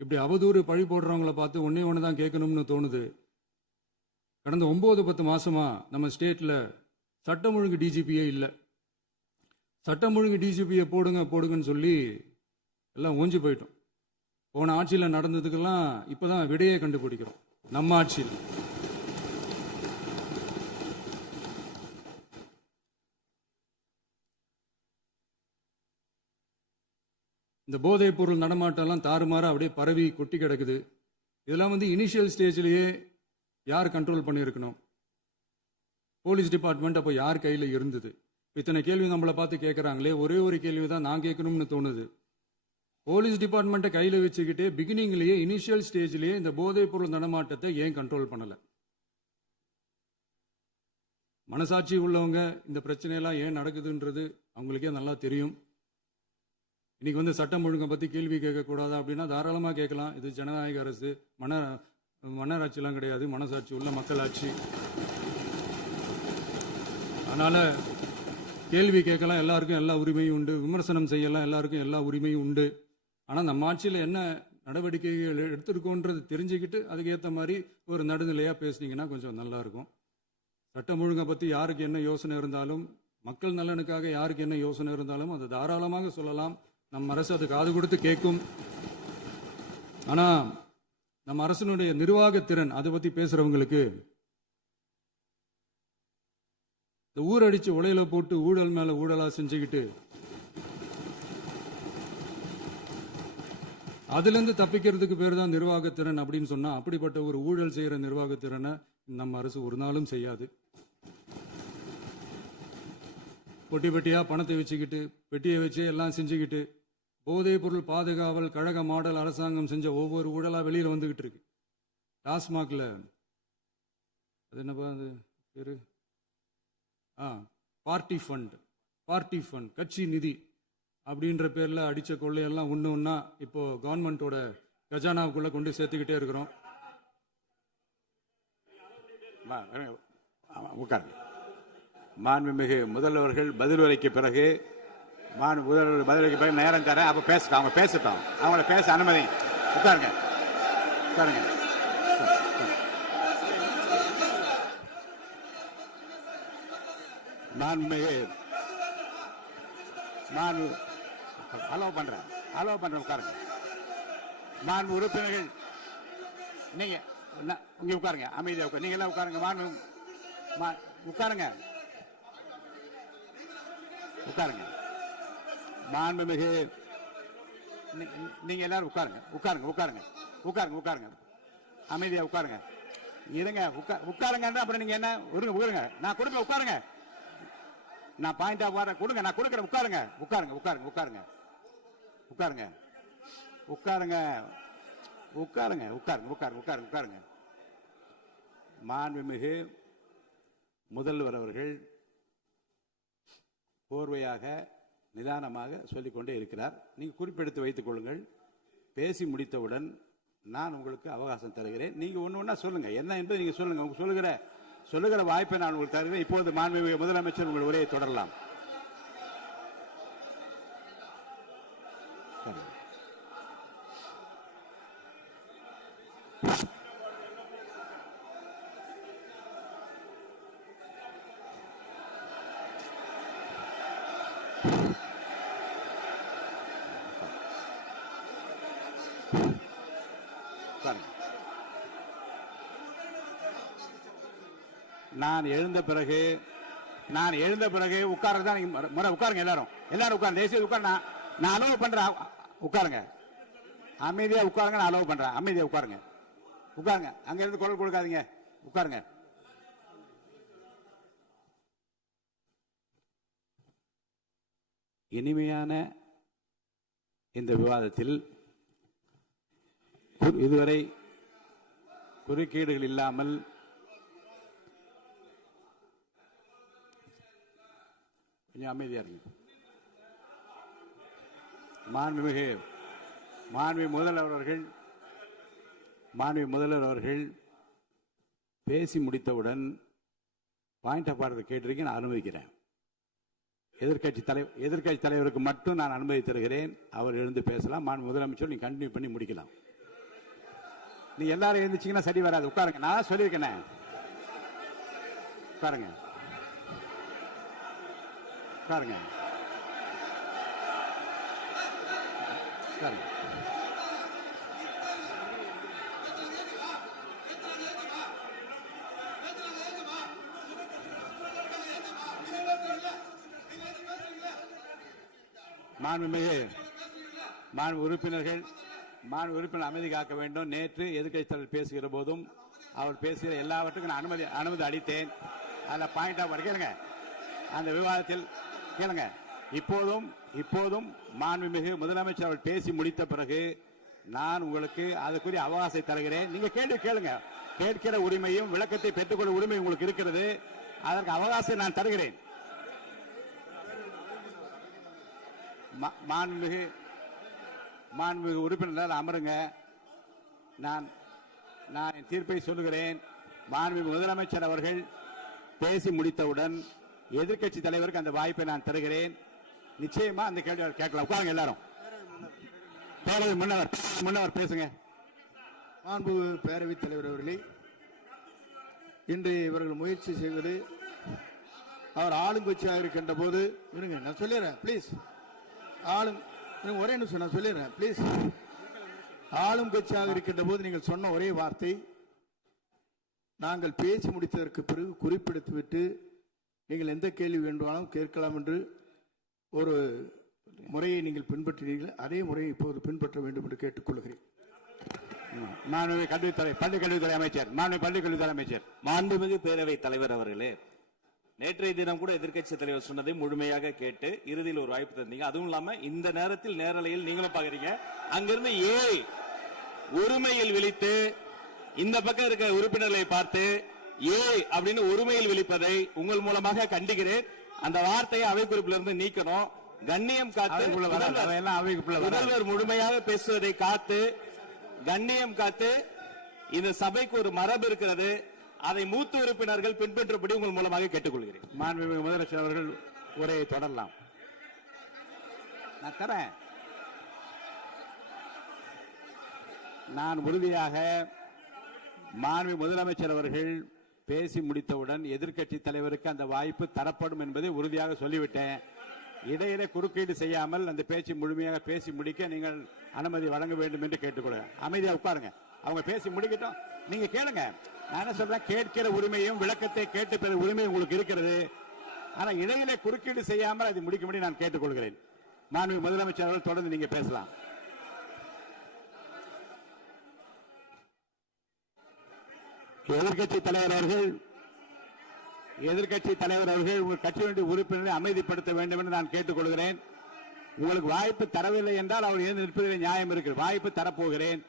இப்படி அவதூறு பழி போடுறவங்கள பார்த்து ஒன்று தான் கேட்கணும்னு தோணுது. கடந்த 9-10 மாசமா நம்ம ஸ்டேட்ல சட்டம் ஒழுங்கு டிஜிபியே இல்லை. சட்டம் ஒழுங்கு டிஜிபியை போடுங்கன்னு சொல்லி எல்லாம் ஓஞ்சி போயிட்டோம். போன ஆட்சியில் நடந்ததுக்கெல்லாம் இப்பதான் விடையே கண்டுபிடிக்கிறோம் நம்ம ஆட்சியில். இந்த போதைப் பொருள் நடமாட்டம்லாம் தாறுமாற அப்படியே பரவி கொட்டி கிடக்குது. இதெல்லாம் இனிஷியல் ஸ்டேஜ்லேயே யார் கண்ட்ரோல் பண்ணியிருக்கணும்? போலீஸ் டிபார்ட்மெண்ட் அப்போ யார் கையில் இருந்தது? இத்தனை கேள்வி நம்மளை பார்த்து கேட்குறாங்களே, ஒரே ஒரு கேள்வி தான் நான் கேட்கணும்னு தோணுது. போலீஸ் டிபார்ட்மெண்ட்டை கையில் வச்சுக்கிட்டே பிகினிங்லேயே இனிஷியல் ஸ்டேஜ்லேயே இந்த போதைப் பொருள் நடமாட்டத்தை ஏன் கண்ட்ரோல் பண்ணலை? மனசாட்சி உள்ளவங்க இந்த பிரச்சனையெல்லாம் ஏன் நடக்குதுன்றது அவங்களுக்கே நல்லா தெரியும். இன்னைக்கு சட்டம் ஒழுங்கை பற்றி கேள்வி கேட்கக்கூடாதா அப்படின்னா தாராளமாக கேட்கலாம். இது ஜனநாயக அரசு, மன்னராட்சிலாம் கிடையாது, மனசாட்சி உள்ள மக்களாட்சி. அதனால கேள்வி கேட்கலாம், எல்லாருக்கும் எல்லா உரிமையும் உண்டு. விமர்சனம் செய்யலாம், எல்லாருக்கும் எல்லா உரிமையும் உண்டு. ஆனால் நம்ம ஆட்சியில் என்ன நடவடிக்கைகள் எடுத்திருக்கோன்றது தெரிஞ்சுக்கிட்டு அதுக்கேற்ற மாதிரி ஒரு நடுநிலையாக பேசுனீங்கன்னா கொஞ்சம் நல்லா இருக்கும். சட்டம் ஒழுங்கை பற்றி யாருக்கு என்ன யோசனை இருந்தாலும், மக்கள் நலனுக்காக யாருக்கு என்ன யோசனை இருந்தாலும் அதை தாராளமாக சொல்லலாம். நம்ம அரசு அது காது கொடுத்து கேட்கும். ஆனா நம்ம அரசினுடைய நிர்வாகத்திறன் அதை பத்தி பேசுறவங்களுக்கு இந்த ஊரடிச்சு உலையில போட்டு ஊழல் மேல ஊழலா செஞ்சுக்கிட்டு அதுல இருந்து தப்பிக்கிறதுக்கு பேர் தான் நிர்வாகத்திறன் அப்படின்னு சொன்னா, அப்படிப்பட்ட ஒரு ஊழல் செய்யற நிர்வாகத்திறனை நம்ம அரசு ஒரு நாளும் செய்யாது. பொட்டி பெட்டியா பணத்தை வச்சுக்கிட்டு, பெட்டியை வச்சு எல்லாம் செஞ்சுக்கிட்டு, போதைப் பொருள் பாதுகாவல் கழக மாடல் அரசாங்கம் செஞ்ச ஒவ்வொரு ஊழலா வெளியில வந்துகிட்டு இருக்கு. டாஸ்மாக்ல அது என்னப்பா அது பேரு, பார்ட்டி ஃபண்ட் கட்சி நிதி அப்படின்ற பேர்ல அடிச்ச கொள்ளையெல்லாம் ஒண்ணா இப்போ கவர்மெண்டோட கஜானாவுக்குள்ள கொண்டு சேர்த்துக்கிட்டே இருக்கிறோம். உட்காருங்க. மாண்புமிகு முதல்வர்கள் பதில் உரைக்கு பிறகு முதல்வர் பதிலுக்கு பிறகு நேரம் தரேன். அப்ப பேசட்டும், அவங்க பேசட்டும், அவங்கள பேச அனுமதி. உட்காருங்க. மாண்புமிகு அலோவ் பண்றேன் உட்காருங்க. மாண்பு உறுப்பினர்கள் நீங்க இங்க உட்காருங்க, அமைதியா உட்காரு. நீங்க எல்லாம் உட்காருங்க. உட்காருங்க. மாண்புமிகு நீங்க எல்லாரும் உட்காருங்க. அமைதியா உட்காருங்க. இருங்க உட்காருங்க. அப்புறம் நீங்க என்ன உருங்க நான் கொடுப்பேன். உட்காருங்க. நான் பாயிண்ட் ஆஃப் வர கொடுங்க. நான் கொடுக்குறேன். உட்காருங்க உட்காருங்க உட்காருங்க உட்காருங்க உட்காருங்க உட்காருங்க உட்காருங்க உட்காருங்க உட்காருங்க உட்காருங்க உட்காருங்க. மாண்புமிகு முதல்வர் அவர்கள் கோர்வையாக நிதானமாக சொல்லிக்கொண்டே இருக்கிறார். நீங்க குறிப்பெடுத்து வைத்துக் கொள்ளுங்கள். பேசி முடித்தவுடன் நான் உங்களுக்கு அவகாசம் தருகிறேன். நீங்க ஒண்ணு சொல்லுங்க, என்ன என்பது நீங்க சொல்லுங்க. உங்க சொல்லுகிற வாய்ப்பை நான் உங்களுக்கு தருகிறேன். இப்போது மாண்புமிகு முதலமைச்சர் உங்கள் உரையை தொடரலாம். நான் எழுந்த பிறகு உட்கார்றதுதான் முறை. உட்காருங்க எல்லாரும் உட்காருங்க. தேசிய உட்கார். நான் அலோவ் பண்றேன். உட்காருங்க. அமைதியா உட்காருங்க. நான் அலோவ் பண்றேன். அமைதியா உட்காருங்க. உட்காருங்க. அங்க இருந்து குரல் கொடுக்காதீங்க. உட்காருங்க. இனிமையான இந்த விவாதத்தில் இதுவரை குறுக்கீடுகள் இல்லாமல் கொஞ்சம் அமைதியா இருங்க. மாண்புமிகு முதல்வர் அவர்கள் பேசி முடித்தவுடன் பாயிண்ட் ஆஃப் ஆர்டர் கேட்டிருக்கேன். நான் அனுமதிக்கிறேன். எதிர்க்கட்சி தலைவருக்கு மட்டும் நான் அனுமதி தருகிறேன். அவர் எழுந்து பேசலாம். முதலமைச்சர் நீங்க கண்டினியூ பண்ணி முடிக்கலாம். நீங்க எல்லாரும் எழுந்துச்சீங்கன்னா சரி வராது. உட்காருங்க. நான் சொல்லியிருக்கேன். உட்காருங்க உட்காருங்க உட்காருங்க. மாண்பு உறுப்பினர் அமைதி காக்க வேண்டும். நேற்று எதிர்க்கட்சி தலைவர் பேசுகிற போதும் அவர் பேசுகிற எல்லாவற்றுக்கும் நான் அனுமதி அளித்தேன். அதில் பாயிண்ட் ஆஃப் கேளுங்க. அந்த விவாதத்தில் கேளுங்க. இப்போதும் மாண்புமிகு முதலமைச்சர் அவர் பேசி முடித்த பிறகு நான் உங்களுக்கு அதுக்குரிய அவகாசத்தை தருகிறேன். நீங்க கேள்வி கேளுங்க. கேட்கிற உரிமையும் விளக்கத்தை பெற்றுக்கொள்ள உரிமை உங்களுக்கு இருக்கிறது. அதற்கு அவகாசத்தை நான் தருகிறேன். மாண்புமிகு உறுப்பினர் அமருங்க. நான் என் தீர்ப்பை சொல்லுகிறேன். மாண்புமிகு முதலமைச்சர் அவர்கள் பேசி முடித்தவுடன் எதிர்க்கட்சி தலைவருக்கு அந்த வாய்ப்பை நான் தருகிறேன். நிச்சயமா அந்த கேள்வி கேட்கலாம். உட்காருங்க எல்லாரும். முன்னவர் பேசுங்க. மாண்பு பேரவைத் தலைவர் அவர்களே, இன்று இவர்கள் முயற்சி செய்வது அவர் ஆளுங்கட்சியாக இருக்கின்ற போது நான் சொல்லிடுறேன் பிளீஸ். ஒரே நிமிஷம் நான் சொல்லிடுறேன் பிளீஸ். ஆளும் கட்சியாக இருக்கின்ற போது நீங்கள் சொன்ன ஒரே வார்த்தை, நாங்கள் பேசி முடித்ததற்கு பிறகு குறிப்பிடுத்துவிட்டு நீங்கள் எந்த கேள்வி வேண்டுமானாலும் கேட்கலாம் என்று ஒரு முறையை நீங்கள் பின்பற்றினீர்கள். அதே முறையை இப்போது பின்பற்ற வேண்டும் என்று கேட்டுக்கொள்கிறேன். பள்ளிக்கல்வித்துறை அமைச்சர். மாண்புமிகு பேரவைத் தலைவர் அவர்களே, நேற்றைய தினம் கூட எதிர்க்கட்சி தலைவர் சொன்னதை முழுமையாக கேட்டு இறுதியில் ஒரு வாய்ப்பு தந்தீங்க. அதுவும் இல்லாம இந்த நேரத்தில் நேரலையில் நீங்களும் பாக்குறீங்க. அங்கிருந்து உரிமையில் விழித்து இந்த பக்கம் இருக்க உறுப்பினர்களை பார்த்து அப்படின்னு உரிமையில் விழிப்பதை உங்கள் மூலமாக கண்டிக்கிறேன். அந்த வார்த்தையை அவை குறிப்பிலிருந்து நீக்கணும். கண்ணியம் காத்து முதல்வர் முழுமையாக பேசுவதை காத்து கண்ணியம் காத்து இந்த சபைக்கு ஒரு மரபு இருக்கிறது. அதை மூத்த உறுப்பினர்கள் பின்பற்றபடி உங்கள் மூலமாக கேட்டுக்கொள்கிறேன். மாண்புமிகு முதலமைச்சர் அவர்கள் உரையை தொடரலாம். நான் தரேன். நான் உறுதியாக மாண்புமிகு முதலமைச்சர் அவர்கள் பேசி முடித்தவுடன் எதிர்க்கட்சி தலைவருக்கு அந்த வாய்ப்பு தரப்படும் என்பதை உறுதியாக சொல்லிவிட்டேன். இடையிலே குறுக்கீடு செய்யாமல் அந்த பேச்சு முழுமையாக பேசி முடிக்க நீங்கள் அனுமதி வழங்க வேண்டும் என்று கேட்டுக்கொள்கிறேன். அமைதியா உட்காருங்க. அவங்க பேசி முடிக்கட்டும். நீங்க கேளுங்க. நான் என்ன சொல்றேன், கேட்கிற உரிமையும் விளக்கத்தை கேட்டு பெற உரிமை உங்களுக்கு இருக்கிறது. ஆனா இடையிலே குறுக்கீடு செய்யாமல் அதை முடிக்கும்படி நான் கேட்டுக்கொள்கிறேன். மாண்புமிகு முதலமைச்சர் அவர்கள் தொடர்ந்து நீங்க பேசலாம். எதிர்க்கட்சி தலைவர் அவர்கள் உங்கள் கட்சியினுடைய உறுப்பினரை அமைதிப்படுத்த வேண்டும் என்று நான் கேட்டுக்கொள்கிறேன். உங்களுக்கு வாய்ப்பு தரவில்லை என்றால் அவர் எழுந்து நிற்பதில் நியாயம் இருக்கு. வாய்ப்பு தரப்போகிறேன்.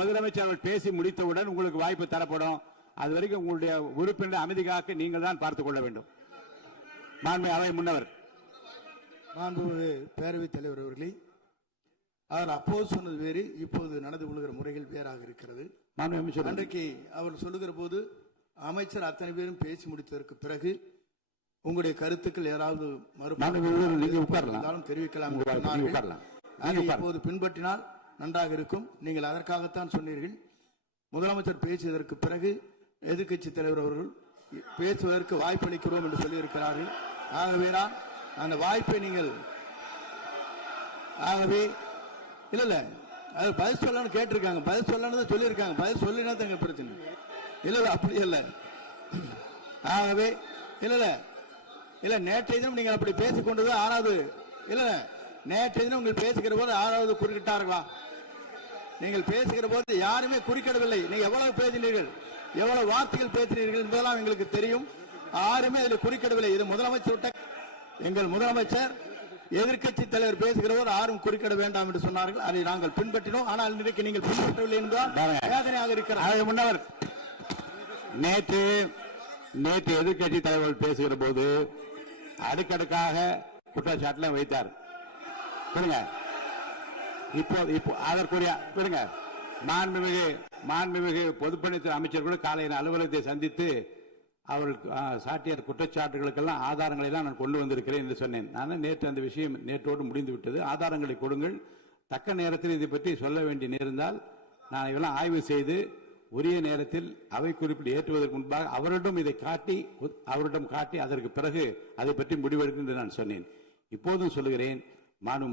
முதலமைச்சர் அவர்கள் பேசி முடித்தவுடன் உங்களுக்கு வாய்ப்பு தரப்படும். அது வரைக்கும் உங்களுடைய உறுப்பினரை அமைதி காக்க நீங்கள் தான் பார்த்துக் கொள்ள வேண்டும். அவை முன்னவர் மாண்புமிகு பேரவைத் தலைவர் அவர்களே, அவர் அப்போது சொன்னது வேறு, இப்போது நடந்து கொள்கிற முறைகள் வேறாக இருக்கிறது. அன்றைக்கு அவர் சொல்லுகிற போது அமைச்சர் அத்தனை பேரும் பேசி முடித்ததற்கு பிறகு உங்களுடைய கருத்துக்கள் ஏதாவது தெரிவிக்கலாம். இப்போது பின்பற்றினால் நன்றாக இருக்கும். நீங்கள் அதற்காகத்தான் சொன்னீர்கள். முதலமைச்சர் பேசியதற்கு பிறகு எதிர்க்கட்சி தலைவர் அவர்கள் பேசுவதற்கு வாய்ப்பளிக்கிறோம் என்று சொல்லியிருக்கிறார்கள். ஆகவே அந்த வாய்ப்பை நீங்கள் இல்ல அது பதில் சொல்லணும்னு கேட்டிருக்காங்க. பதில் சொல்லணும் தான் சொல்லியிருக்காங்க. பதில் சொல்லினா தான் எங்க பிரச்சனை. இல்ல அப்படி இல்ல. ஆகவே இல்ல நேற்றைய தினம் நீங்கள் அப்படி பேசிக்கொண்டது ஆறாவது இல்ல. நேற்றைய தினம் உங்கள் பேசுகிற போது ஆறாவது குறுக்கிட்டார்களா? நீங்கள் பேசுகிற போது யாருமே குறுக்கிடவில்லை. நீங்க எவ்வளவு பேசினீர்கள், எவ்வளவு வார்த்தைகள் பேசினீர்கள் என்பதெல்லாம் எங்களுக்கு தெரியும். யாருமே அதில் குறுக்கிடவில்லை. இது முதலமைச்சர், எங்கள் முதலமைச்சர் எதிர்க்கட்சி தலைவர் பேசுகிற போது யாரும் குறுக்கிட வேண்டாம் என்று சொன்னார்கள். அதை நாங்கள் பின்பற்றினோம். ஆனால் இன்றைக்கு நீங்கள் பின்பற்றவில்லை என்பதால் வேதனையாக இருக்கிறார். முன்னவர் நேற்று எதிர்க்கட்சி தலைவர் பேசுகிற போது அடுக்கடுக்காக குற்றச்சாட்டுல வைத்தார். இப்போ அதற்குரிய மாண்புமிகு பொதுப்பணித்துறை அமைச்சர்கள் காலையில் அலுவலகத்தை சந்தித்து அவர்கள் சாட்டிய குற்றச்சாட்டுகளுக்கெல்லாம் ஆதாரங்களை எல்லாம் நான் கொண்டு வந்திருக்கிறேன் என்று சொன்னேன். நான் நேற்று அந்த விஷயம் நேற்றோடு முடிந்து விட்டது. ஆதாரங்களை கொடுங்கள். தக்க நேரத்தில் இதை பற்றி சொல்ல வேண்டிய நேர்ந்தால் நான் இதெல்லாம் ஆய்வு செய்து உரிய நேரத்தில் அவை குறிப்பிட்டு ஏற்றுவதற்கு முன்பாக அவரிடம் காட்டி அதற்கு பிறகு அதை பற்றி முடிவெடுக்கும் என்று நான் சொன்னேன். இப்போதும் சொல்லுகிறேன்,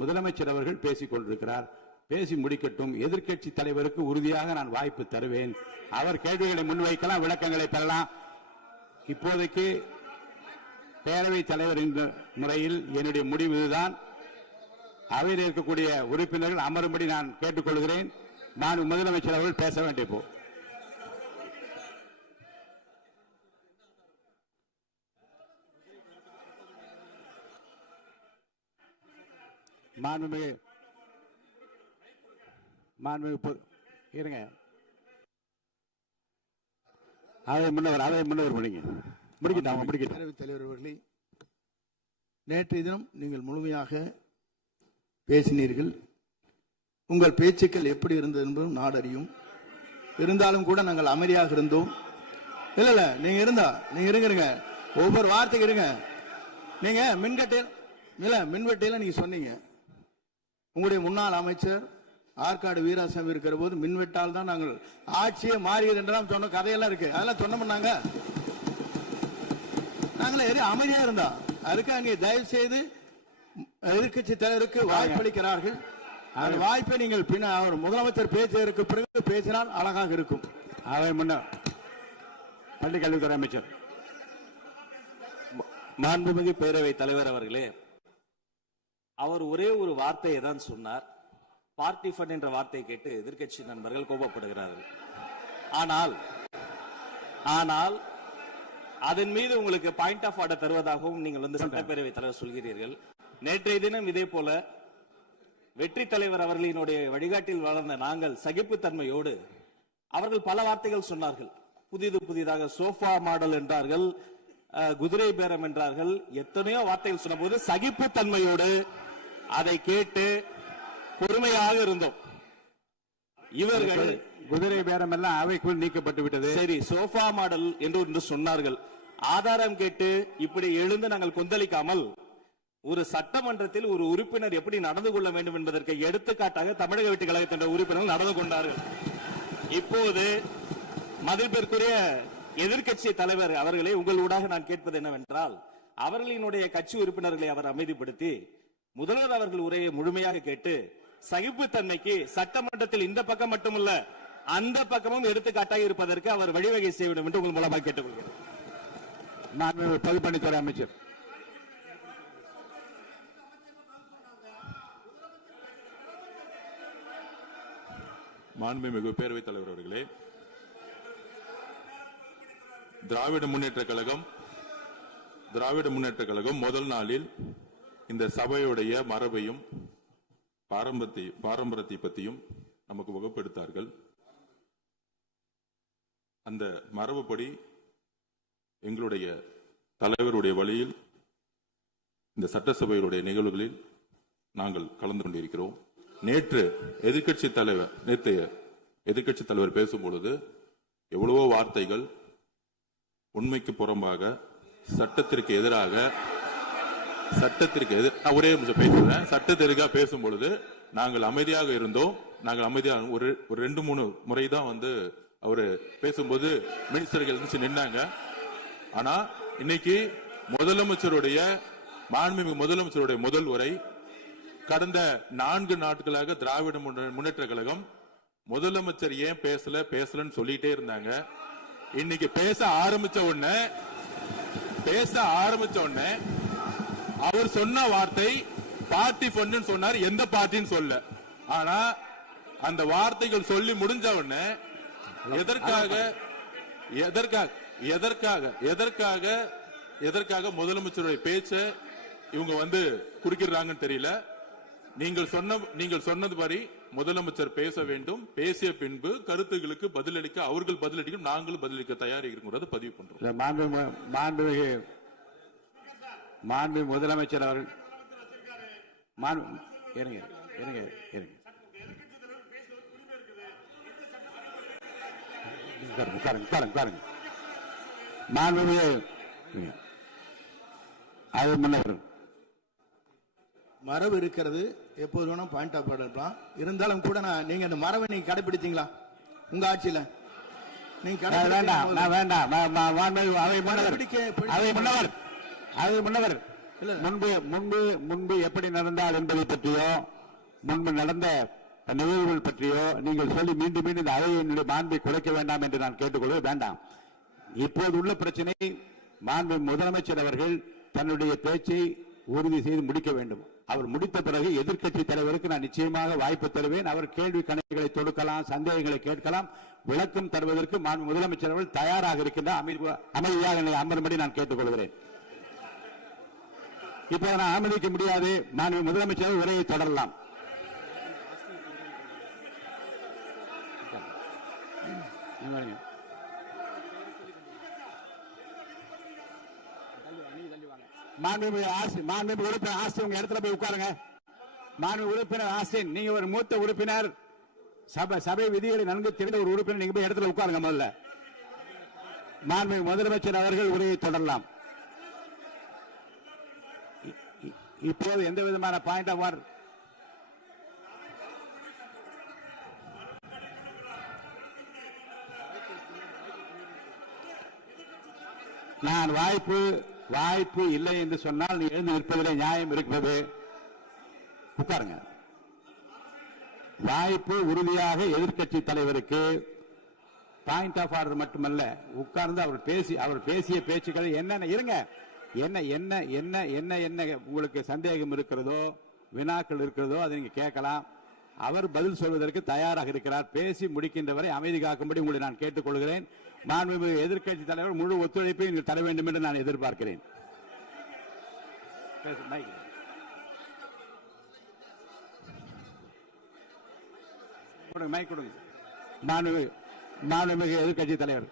முதலமைச்சர் அவர்கள் பேசிக் கொண்டிருக்கிறார். பேசி முடிக்கட்டும். எதிர்க்கட்சி தலைவருக்கு உறுதியாக நான் வாய்ப்பு தருவேன். அவர் கேள்விகளை முன்வைக்கலாம், விளக்கங்களை பெறலாம். இப்போதைக்கு பேரவைத் தலைவர் என்ற முறையில் என்னுடைய முடிவு இதுதான். அவையில் இருக்கக்கூடிய உறுப்பினர்கள் அமரும்படி நான் கேட்டுக்கொள்கிறேன். நான் முதலமைச்சர் அவர்கள் பேச வேண்டிய போ இருங்க. அதை முன்னவர் பேரவைத் தலைவர் அவர்களே, நேற்றைய தினம் நீங்கள் முழுமையாக பேசினீர்கள். உங்கள் பேச்சுக்கள் எப்படி இருந்தது என்பதும் நாடு அறியும். இருந்தாலும் கூட நாங்கள் அமைதியாக இருந்தோம். இல்ல நீங்க இருங்க. ஒவ்வொரு வார்த்தைக்கு இருங்க. நீங்க மின்வெட்டையில நீங்க சொன்னீங்க. உங்களுடைய முன்னாள் அமைச்சர் ஆற்காடு வீராசாமி இருக்கிற போது மின்வெட்டால் தான் நாங்கள் ஆட்சியே மாறியது என்றெல்லாம் சொன்ன கதையெல்லாம் இருக்கு. அதெல்லாம் சொன்னோம்னாங்க. நாங்களே அமைதியா இருந்தா அதுக்கு அங்கே தயவு செய்து எதிர்க்கட்சி தலைவருக்கு வாய்ப்பளிக்கிறார்கள். அந்த வாய்ப்பை நீங்கள் அவர் முதலமைச்சர் பேசியதற்கு பிறகு பேசினால் அழகாக இருக்கும். அவை முன்னர் பள்ளிக்கல்வித்துறை அமைச்சர் மாண்புமிகு பேரவைத் தலைவர் அவர்களே, அவர் ஒரே ஒரு வார்த்தையை தான் சொன்னார். பார்ட்டி ஃபண்ட் என்ற வார்த்தையை கேட்டு எதிர்க்கட்சி நண்பர்கள் கோபப்படுகிறார்கள். ஆனால் அதன் மீது உங்களுக்கு பாயிண்ட் ஆஃப் ஆர்டர் தருவதாகவும் நீங்கள் சட்டப்பேரவைத் தலைவர் சொல்கிறீர்கள். நேற்றைய தினம் இதே போல வெற்றி தலைவர் அவர்களினுடைய வழிகாட்டில் வளர்ந்த நாங்கள் சகிப்புத்தன்மையோடு அவர்கள் பல வார்த்தைகள் சொன்னார்கள். புதிதாக சோஃபா மாடல் என்றார்கள், குதிரை பேரம் என்றார்கள், எத்தனையோ வார்த்தைகள் சொன்ன போது சகிப்புத்தன்மையோடு அதை கேட்டு பொறுமையாக இருந்தோம். இவர்கள் குதிரை பேரம் எல்லாம் அவைக்குள் நீக்கப்பட்டு விட்டது. சரி, சோஃபா மாடல் என்று சொன்னார்கள். ஆதாரம் கேட்டு இப்படி எழுந்து நாங்கள் கொந்தளிக்காமல் ஒரு சட்டமன்றத்தில் ஒரு உறுப்பினர் எப்படி நடந்து கொள்ள வேண்டும் என்பதற்கு எடுத்துக்காட்டாக தமிழக வெற்றி கழகத்தின் உறுப்பினர்கள் நடந்து கொண்டார்கள். இப்போது மதிப்பிற்குரிய எதிர்க்கட்சி தலைவர் அவர்களை உங்கள் ஊடாக நான் கேட்பது என்னவென்றால், அவர்களினுடைய கட்சி உறுப்பினர்களை அவர் அமைதிப்படுத்தி முதல்வர் அவர்கள் உரையை முழுமையாக கேட்டு சகிப்புத்தன்மைக்கு சட்டமன்றத்தில் இந்த பக்கம் மட்டுமல்ல அந்த பக்கமும் எடுத்துக்காட்டாக இருப்பதற்கு அவர் வழிவகை செய்ய வேண்டும் என்று உங்கள் மூலமாக கேட்டுக்கொள்கிறேன். பொதுப்பணித்துறை அமைச்சர் மாண்புமிகு பேரவைத் தலைவர் அவர்களே, திராவிட முன்னேற்ற கழகம் முதல் நாளில் இந்த சபையுடைய மரபையும் பாரம்பரியத்தை பற்றியும் நமக்கு வகுப்படுத்தார்கள். அந்த மரபுப்படி எங்களுடைய தலைவருடைய வழியில் இந்த சட்டசபையுடைய நிகழ்வுகளில் நாங்கள் கலந்து கொண்டிருக்கிறோம். நேற்றைய எதிர்க்கட்சி தலைவர் பேசும்பொழுது எவ்வளவோ வார்த்தைகள் உண்மைக்கு புறம்பாக சட்டத்திற்கு எதிராக ஒரே நிமிஷம் பேசுறேன். சட்டத்திற்காக பேசும் பொழுது நாங்கள் அமைதியாக இருந்தோம். ஒரு 2-3 முறை தான் அவரு பேசும்போது மினிஸ்டர்கள் நின்னாங்க. ஆனா இன்னைக்கு மாண்புமிகு முதலமைச்சருடைய முதல் உரை கடந்த 4 நாட்களாக திராவிட முன்னேற்ற கழகம் முதலமைச்சர் ஏன் பேசலன்னு சொல்லிட்டே இருந்தாங்க. இன்னைக்கு பேச ஆரம்பிச்ச உடனே அவர் சொன்ன வார்த்தை பார்ட்டி ஃபண்ட் சொன்னார். எந்த பார்ட்டின்னு சொல்ல. ஆனா அந்த வார்த்தைகள் சொல்லி முடிஞ்ச உடனே எதற்காக முதலமைச்சருடைய பேச்சை இவங்க குறுக்கிடுறாங்கன்னு தெரியல. நீங்கள் சொன்னது மாதிரி முதலமைச்சர் பேச வேண்டும். பேசிய பின்பு கருத்துகளுக்கு பதிலளிக்க அவர்கள் பதிலளிக்கும், நாங்களும் பதிலளிக்க தயாராக இருக்கிறது பதிவு பண்றோம். மாண்புமிகு முதலமைச்சர் அவர்கள் மரபு இருக்கிறது, எப்போது வேணும் பாயிண்ட் ஆஃப் ஆர்டர் இருக்கலாம். இருந்தாலும் கூட நீங்க அந்த மரபை நீங்க கடைபிடித்தீங்களா உங்க ஆட்சியில? நீங்க முன்பு எப்படி நடந்தால் என்பதை பற்றியோ முன்பு நடந்த நிகழ்வுகள் பற்றியோ நீங்கள் சொல்லி மீண்டும் இந்த அவையினுடைய மாண்பை குறைக்க வேண்டாம் என்று நான் கேட்டுக்கொள்ள வேண்டாம். இப்போது உள்ள பிரச்சனை மாண்பு முதலமைச்சர் அவர்கள் தன்னுடைய பேச்சை உறுதி செய்து முடிக்க வேண்டும். அவர் முடித்த பிறகு எதிர்க்கட்சி தலைவருக்கு நான் நிச்சயமாக வாய்ப்பு தருவேன். அவர் கேள்வி கணக்குகளை தொடுக்கலாம், சந்தேகங்களை கேட்கலாம், விளக்கம் தருவதற்கு மாண்பு முதலமைச்சர் அவர்கள் தயாராக இருக்கின்றார். அமைதியாக அமரும்படி நான் கேட்டுக்கொள்கிறேன். இப்ப நான் அனுமதிக்க முடியாது. மாண்பு முதலமைச்சர் உரையை தொடரலாம். மாண்புமிகு உறுப்பினர் ஆஸ்டின் உங்க இடத்துல போய் உட்காருங்க. மாண்புமிகு உறுப்பினர் ஆஸ்டின், நீங்க ஒரு மூத்த உறுப்பினர், சபை விதிகளை நன்கு தெரிந்த ஒரு உறுப்பினர், நீங்க போய் இடத்துல உட்காருங்க. முதல்ல மாண்புமிகு முதலமைச்சர் அவர்கள் உரையை தொடரலாம். இப்போது எந்த விதமான பாயிண்ட் ஆஃப் ஆர்டர் நான் வாய்ப்பு இல்லை என்று சொன்னால் நீ எழுந்து நிற்பதிலே நியாயம் இருக்கிறது. உட்காருங்க. வாய்ப்பு உறுதியாக எதிர்க்கட்சி தலைவருக்கு பாயிண்ட் ஆஃப் ஆர்டர் மட்டுமல்ல, உட்கார்ந்து அவர் பேசிய பேச்சுக்கள் என்னென்ன இருங்க, என்ன என்ன என்ன என்ன என்ன உங்களுக்கு சந்தேகம் இருக்கிறதோ, வினாக்கள் இருக்கிறதோ அதை நீங்க கேட்கலாம். அவர் பதில் சொல்வதற்கு தயாராக இருக்கிறார். பேசி முடிக்கின்ற வரை அமைதி காக்கும்படி உங்களை நான் கேட்டுக்கொள்கிறேன். மாண்புமிகு எதிர்க்கட்சி தலைவர் முழு ஒத்துழைப்பை நீங்கள் தர வேண்டும் என்று நான் எதிர்பார்க்கிறேன். மாண்புமிகு எதிர்க்கட்சி தலைவர்,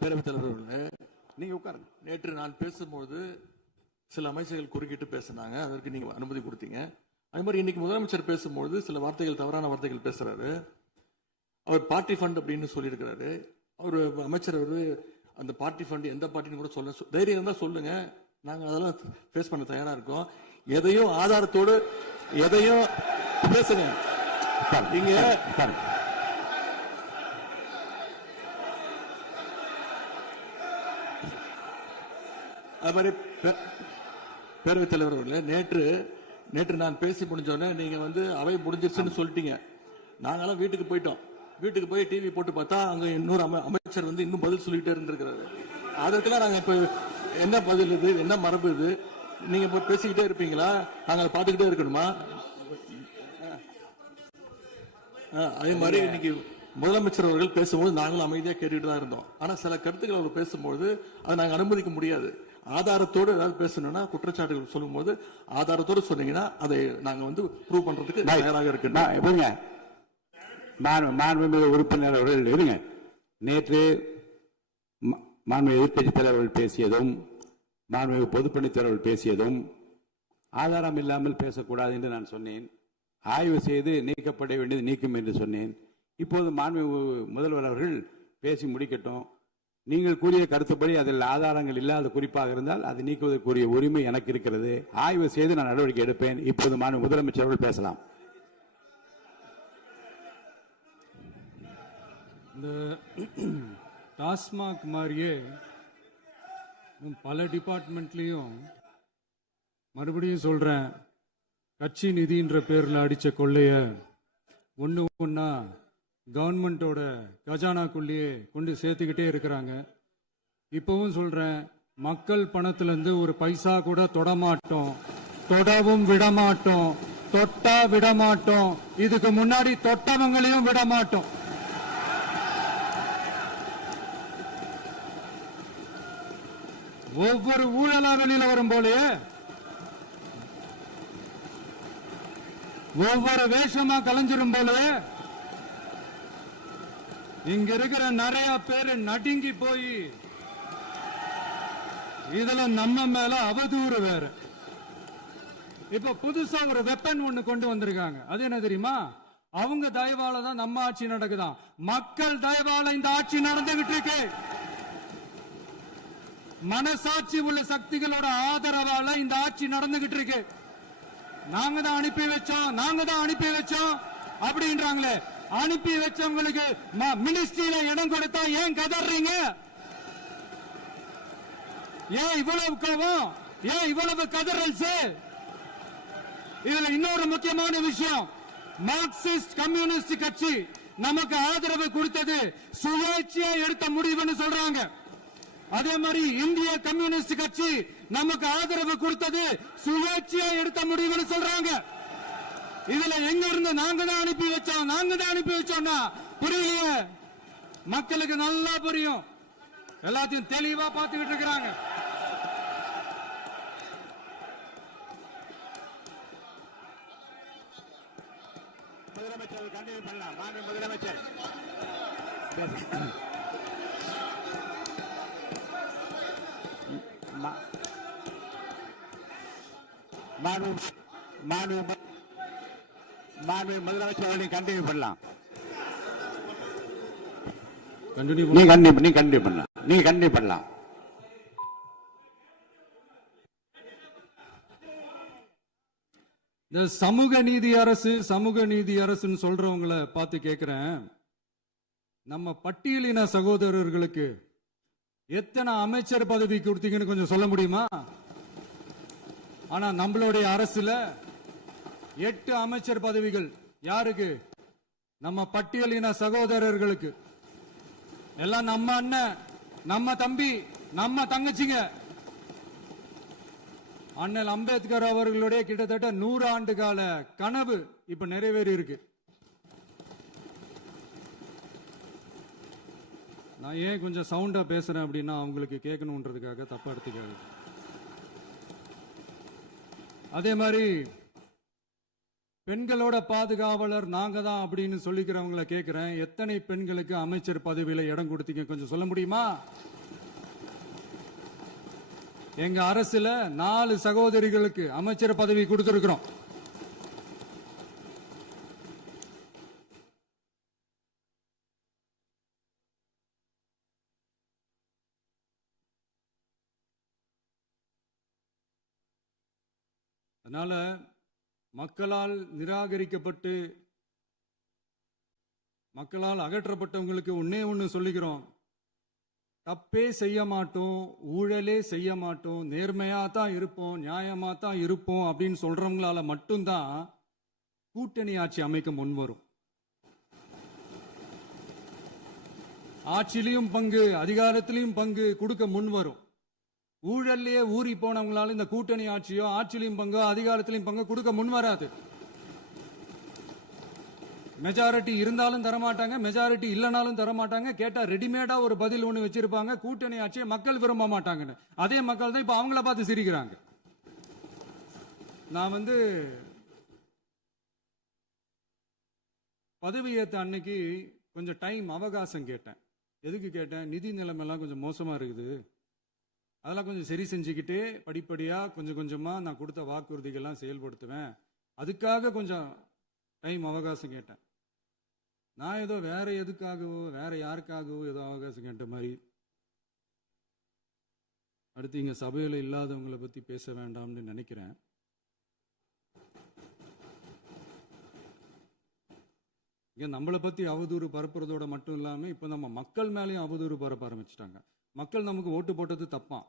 பேரவைத் தலைவர், நீங்க உட்காருங்க. நேற்று நான் பேசும்போது சில அமைச்சர்கள் குறுக்கிட்டு பேசினாங்க, அதற்கு நீங்க அனுமதி கொடுத்தீங்க. அதே மாதிரி இன்னைக்கு முதலமைச்சர் பேசும்போது சில வார்த்தைகள், தவறான வார்த்தைகள் பேசுறாரு. அவர் பார்ட்டி ஃபண்ட் அப்படின்னு சொல்லியிருக்கிறாரு. அவர் அமைச்சர் அந்த பார்ட்டி ஃபண்ட் எந்த பார்ட்டின்னு கூட சொல்ல தைரியம் இருந்தா சொல்லுங்க, நாங்க அதெல்லாம் ஃபேஸ் பண்ண தயாரா இருக்கோம். எதையும் ஆதாரத்தோடு எதையும் பேசுங்க. இங்க அது மாதிரி பேரவைத் தலைவர் அவர்களே, நேற்று நான் பேசி முடிஞ்சோடனே நீங்க அவை முடிஞ்சிருச்சுன்னு சொல்லிட்டீங்க. நாங்கெல்லாம் வீட்டுக்கு போயிட்டோம். வீட்டுக்கு போய் டிவி போட்டு பார்த்தா அங்க இன்னொரு அமைச்சர் இன்னும் பதில் சொல்லிட்டே இருந்திருக்கிறாரு. அதற்கெல்லாம் நாங்க இப்ப என்ன பதில் இது, என்ன மரபு இது? நீங்க இப்ப பேசிக்கிட்டே இருப்பீங்களா? நாங்க பார்த்துக்கிட்டே இருக்கணுமா? அதே மாதிரி இன்னைக்கு முதலமைச்சர் அவர்கள் பேசும்போது நாங்களும் அமைதியாக கேட்டுட்டு தான் இருந்தோம். ஆனா சில கருத்துக்கள் அவர் பேசும்போது அதை நாங்கள் அனுமதிக்க முடியாது. ஆதாரத்தோடு ஏதாவது பேசணும்னா, குற்றச்சாட்டுகள் சொல்லும்போது ஆதாரத்தோடு சொன்னீங்கன்னா அதை நாங்க வந்து ப்ரூவ் பண்றதுக்கு தயாராக இருக்கு. மாண்புமிகு உறுப்பினர் அவர்கள் இருங்க. நேற்று மாண்புமிகு எதிர்க்கட்சி தலைவர்கள் பேசியதும் மாண்புமிகு பொதுப்பணித்துறைகள் பேசியதும் ஆதாரம் இல்லாமல் பேசக்கூடாது என்று நான் சொன்னேன். ஆய்வு செய்து நீக்கப்பட வேண்டியது நீக்கும் என்று சொன்னேன். இப்போது மாண்புமிகு முதல்வர் அவர்கள் பேசி முடிக்கட்டும். நீங்கள் கூறிய கருத்துப்படி அதில் ஆதாரங்கள் இல்லாத குறிப்பாக இருந்தால் அது நீக்குவதற்குரிய உரிமை எனக்கு இருக்கிறது. ஆய்வு செய்து நான் நடவடிக்கை எடுப்பேன். இப்போது மாண்புமிகு முதலமைச்சர் அவர்கள் பேசலாம். இந்த டாஸ்மாக் மாதிரியே பல டிபார்ட்மெண்ட்லயும் மறுபடியும் சொல்றேன், கட்சி நிதின்ற பேர்ல அடிச்ச கொள்ளைய ஒன்னா கவர்மெண்டோட கஜானாக்குள்ளேயே கொண்டு சேர்த்துக்கிட்டே இருக்கிறாங்க. இப்பவும் சொல்றேன், மக்கள் பணத்துல இருந்து ஒரு பைசா கூட தொடமாட்டோம், தொடவும் விடமாட்டோம், தொட்டா விடமாட்டோம், இதுக்கு முன்னாடி தொட்டவங்களையும் விடமாட்டோம். ஒவ்வொரு ஊழலா வெளியில வரும் போலே, ஒவ்வொரு வேஷமா கலைஞ்சிரும் போலே, இங்க இருக்கிற நிறைய பேரு நடுங்கி போய் இதுல நம்ம மேல அவதூறு வேற. இப்ப புதுசா ஒரு வெப்பன் ஒண்ணு கொண்டு வந்திருக்காங்க. அது என்ன தெரியுமா? அவங்க தயவால தான் நம்ம ஆட்சி நடக்குதாம். மக்கள் தயவால இந்த ஆட்சி நடந்துகிட்டு இருக்கு. மனசாட்சி உள்ள சக்திகளோட ஆதரவால இந்த ஆட்சி நடந்துகிட்டு இருக்கு. நாங்க தான் அனுப்பி வச்சோம் அப்படின்றாங்களே. அனுப்பி வச்சவங்களுக்கு மினிஸ்ட்ரியில இடம் கொடுத்தா ஏன் கதறீங்க? ஏன் இவ்வளவு கோபம்? ஏன் இவ்வளவு கதறல்? இதுல இன்னொரு முக்கியமான விஷயம், மார்க்சிஸ்ட் கம்யூனிஸ்ட் கட்சி நமக்கு ஆதரவு கொடுத்தது சுயேட்சையா எடுத்த முடிவுன்னு சொல்றாங்க. அதே மாதிரி இந்திய கம்யூனிஸ்ட் கட்சி நமக்கு ஆதரவு கொடுத்தது சுயேட்சையா எடுத்த முடிவுன்னு சொல்றாங்க. இதுல எங்க இருந்து நாங்க தான் அனுப்பி வச்சோம்னா புரியலையே. மக்களுக்கு நல்லா புரியும், எல்லாத்தையும் தெளிவா பார்த்துக்கிட்டு இருக்கிறாங்க. முதலமைச்சர் கண்டினியூ பண்ணலாம். முதலமைச்சர் முதலமைச்சர் கண்டினியூ பண்ணலாம். நீங்க கண்டினியூ பண்ணலாம். இந்த சமூக நீதி அரசுன்னு சொல்றவங்களை பார்த்து கேட்கிறேன், நம்ம பட்டியலின சகோதரர்களுக்கு எத்தனை அமைச்சர் பதவி கொடுத்தீங்கன்னு கொஞ்சம் சொல்ல முடியுமா? ஆனா நம்மளுடைய அரசுல 8 அமைச்சர் பதவிகள் யாருக்கு? நம்ம பட்டியலின சகோதரர்களுக்கு. எல்லாம் நம்ம அண்ணன், நம்ம தம்பி, நம்ம தங்கச்சிங்க. அண்ணல் அம்பேத்கர் அவர்களுடைய கிட்டத்தட்ட 100 ஆண்டு கால கனவு இப்ப நிறைவேறி இருக்கு. நான் ஏன் கொஞ்சம் சவுண்டா பேசுறேன் அப்படின்னா அவங்களுக்கு கேட்கணுன்றதுக்காக தப்பா எடுத்துக்காது. அதே மாதிரி பெண்களோட பாதுகாவலர் நாங்க தான் அப்படின்னு சொல்லிக்கிறவங்களை கேட்கிறேன், எத்தனை பெண்களுக்கு அமைச்சர் பதவியில இடம் கொடுத்தீங்க கொஞ்சம் சொல்ல முடியுமா? எங்க அரசுல 4 சகோதரிகளுக்கு அமைச்சர் பதவி கொடுத்திருக்கிறோம். அதனால மக்களால் நிராகரிக்கப்பட்டு மக்களால் அகற்றப்பட்டவங்களுக்கு ஒண்ணு சொல்லிக்கிறோம், தப்பே செய்ய மாட்டோம், ஊழலே செய்ய மாட்டோம், நேர்மையா தான் இருப்போம், நியாயமா தான் இருப்போம் அப்படின்னு சொல்றவங்களால மட்டும்தான் கூட்டணி ஆட்சி அமைக்க முன்வரும். ஆட்சியிலையும் பங்கு, அதிகாரத்திலையும் பங்கு கொடுக்க முன்வரும். ஊழல்லையே ஊறி போனவங்களால இந்த கூட்டணி ஆட்சியோ ஆட்சியிலையும் பங்கு அதிகாரத்திலையும் பங்கு கொடுக்க முன்வராது. மெஜாரிட்டி இருந்தாலும் தரமாட்டாங்க, மெஜாரிட்டி இல்லைனாலும் தரமாட்டாங்க. கேட்டா ரெடிமேடா ஒரு பதில் ஒண்ணு வச்சிருப்பாங்க, கூட்டணி ஆட்சியை மக்கள் விரும்ப மாட்டாங்கன்னு. அதே மக்கள் தான் இப்ப அவங்கள பார்த்து சிரிக்கிறாங்க. நான் பதவியேற்ற அன்னைக்கு கொஞ்சம் டைம் அவகாசம் கேட்டேன். எதுக்கு கேட்டேன்? நிதி நிலைமைலாம் கொஞ்சம் மோசமா இருக்குது, அதெல்லாம் கொஞ்சம் சரி செஞ்சுக்கிட்டு படிப்படியா கொஞ்சம் கொஞ்சமா நான் கொடுத்த வாக்குறுதிகள்லாம் செயல்படுத்துவேன், அதுக்காக கொஞ்சம் டைம் அவகாசம் கேட்டேன். நான் ஏதோ வேற எதுக்காகவோ வேற யாருக்காகவோ ஏதோ அவகாசம் கேட்ட மாதிரி. அடுத்து இங்க சபையில இல்லாதவங்களை பத்தி பேச வேண்டாம்னு நினைக்கிறேன். இங்க நம்மளை பத்தி அவதூறு பரப்புறதோட மட்டும் இல்லாம இப்ப நம்ம மக்கள் மேலேயும் அவதூறு பரப்ப ஆரம்பிச்சிட்டாங்க. மக்கள் நமக்கு ஓட்டு போட்டது தப்பான்,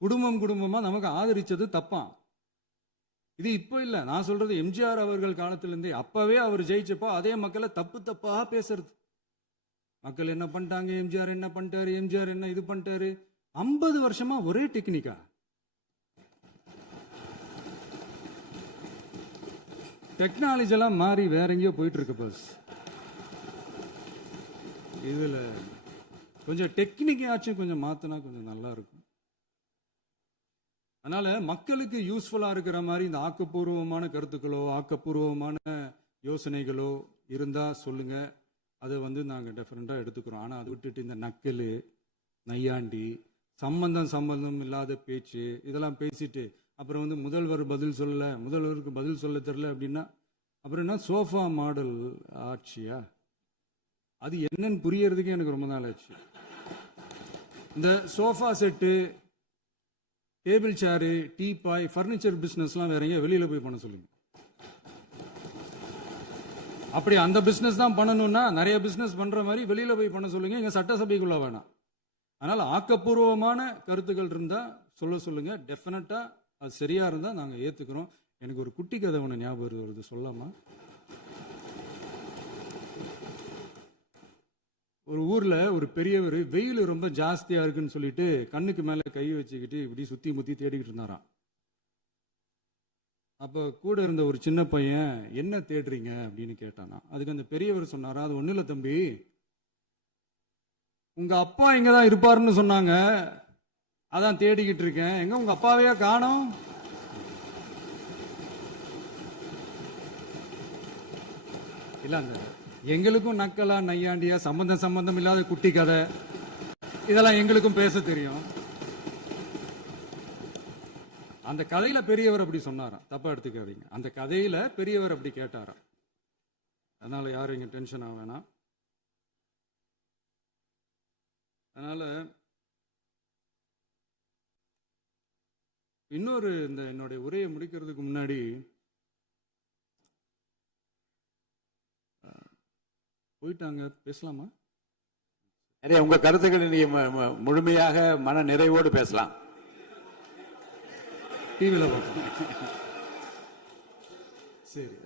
குடும்பம் குடும்பமா நமக்கு ஆதரிச்சது தப்பான். இது இப்போ இல்ல, நான் சொல்றது எம்ஜிஆர் அவர்கள் காலத்திலிருந்தே. அப்பவே அவர் ஜெயிச்சப்போ அதே மக்களை தப்பு தப்பா பேசுறது. மக்கள் என்ன பண்ணிட்டாங்க, எம்ஜிஆர் என்ன பண்ணிட்டாரு, எம்ஜிஆர் என்ன இது பண்ணிட்டாரு. 50 வருஷமா ஒரே டெக்னிக்கா. டெக்னாலஜி எல்லாம் மாறி வேற எங்கேயோ போயிட்டு இருக்கு பஸ். இதுல கொஞ்சம் டெக்னிக்காச்சும் கொஞ்சம் மாத்தினா கொஞ்சம் நல்லா இருக்கும். அதனால மக்களுக்கு யூஸ்ஃபுல்லா இருக்கிற மாதிரி இந்த ஆக்கப்பூர்வமான கருத்துக்களோ ஆக்கப்பூர்வமான யோசனைகளோ இருந்தா சொல்லுங்க, அதை நாங்க டெஃபரெண்டா எடுத்துக்கிறோம். ஆனா அதை விட்டுட்டு இந்த நக்கல் நையாண்டி சம்பந்தம் இல்லாத பேச்சு இதெல்லாம் பேசிட்டு அப்புறம் முதல்வர் பதில் சொல்லல, முதல்வருக்கு பதில் சொல்ல தெரியல அப்படின்னா அப்புறம் என்ன சோஃபா மாடல் ஆட்சியா? அது என்னன்னு புரியறதுக்கு எனக்கு ரொம்ப நாள் ஆச்சு. இந்த sofa set, table chair, teapoy, furniture பிசினஸ்லாம் வேற எங்க வெளியில போய் பண்ண சொல்லுங்க. அப்படி அந்த பிசினஸ் தான் பண்ணணும்னா நிறைய பிசினஸ் பண்ற மாதிரி வெளியில போய் பண்ண சொல்லுங்க, இங்க சட்டசபைக்குள்ள வேணாம். அதனால ஆக்கப்பூர்வமான கருத்துக்கள் இருந்தா சொல்லுங்க, டெஃபினட்டா அது சரியா இருந்தா நாங்க ஏத்துக்கிறோம். எனக்கு ஒரு குட்டி கதை ஒன்று ஞாபகம் வருது, சொல்லாமா? ஒரு ஊர்ல ஒரு பெரியவர் வெயில் ரொம்ப ஜாஸ்தியா இருக்குன்னு சொல்லிட்டு கண்ணுக்கு மேல கை வச்சுக்கிட்டு இப்படி சுத்தி முத்தி தேடிக்கிட்டு இருந்தாராம். அப்ப கூட இருந்த ஒரு சின்ன பையன் என்ன தேடுறீங்க அப்படின்னு கேட்டானா. அதுக்கு அந்த பெரியவர் சொன்னாரா, அது ஒண்ணு இல்ல தம்பி, உங்க அப்பா இங்கதான் இருப்பாருன்னு சொன்னாங்க, அதான் தேடிக்கிட்டு இருக்கேன், எங்க உங்க அப்பாவையா காணோம்? இல்ல அந்த எங்களுக்கும் நக்கலா நையாண்டியா சம்பந்தம் இல்லாத குட்டி கதை இதெல்லாம் எங்களுக்கும் பேச தெரியும். அந்த கதையில பெரியவர் அப்படி சொன்னாராம், தப்பா எடுத்துக்காதீங்க. அந்த கதையில பெரியவர் அப்படி கேட்டாராம். அதனால யாரும் இங்க டென்ஷன் ஆக வேணாம். அதனால இன்னொரு இந்த என்னுடைய உரையை முடிக்கிறதுக்கு முன்னாடி போயிட்டாங்க, பேசலாமா? நிறைய உங்க கருத்துக்களை நீங்க முழுமையாக மன நிறைவோடு பேசலாம். டிவியில பார்ப்போம். சரி,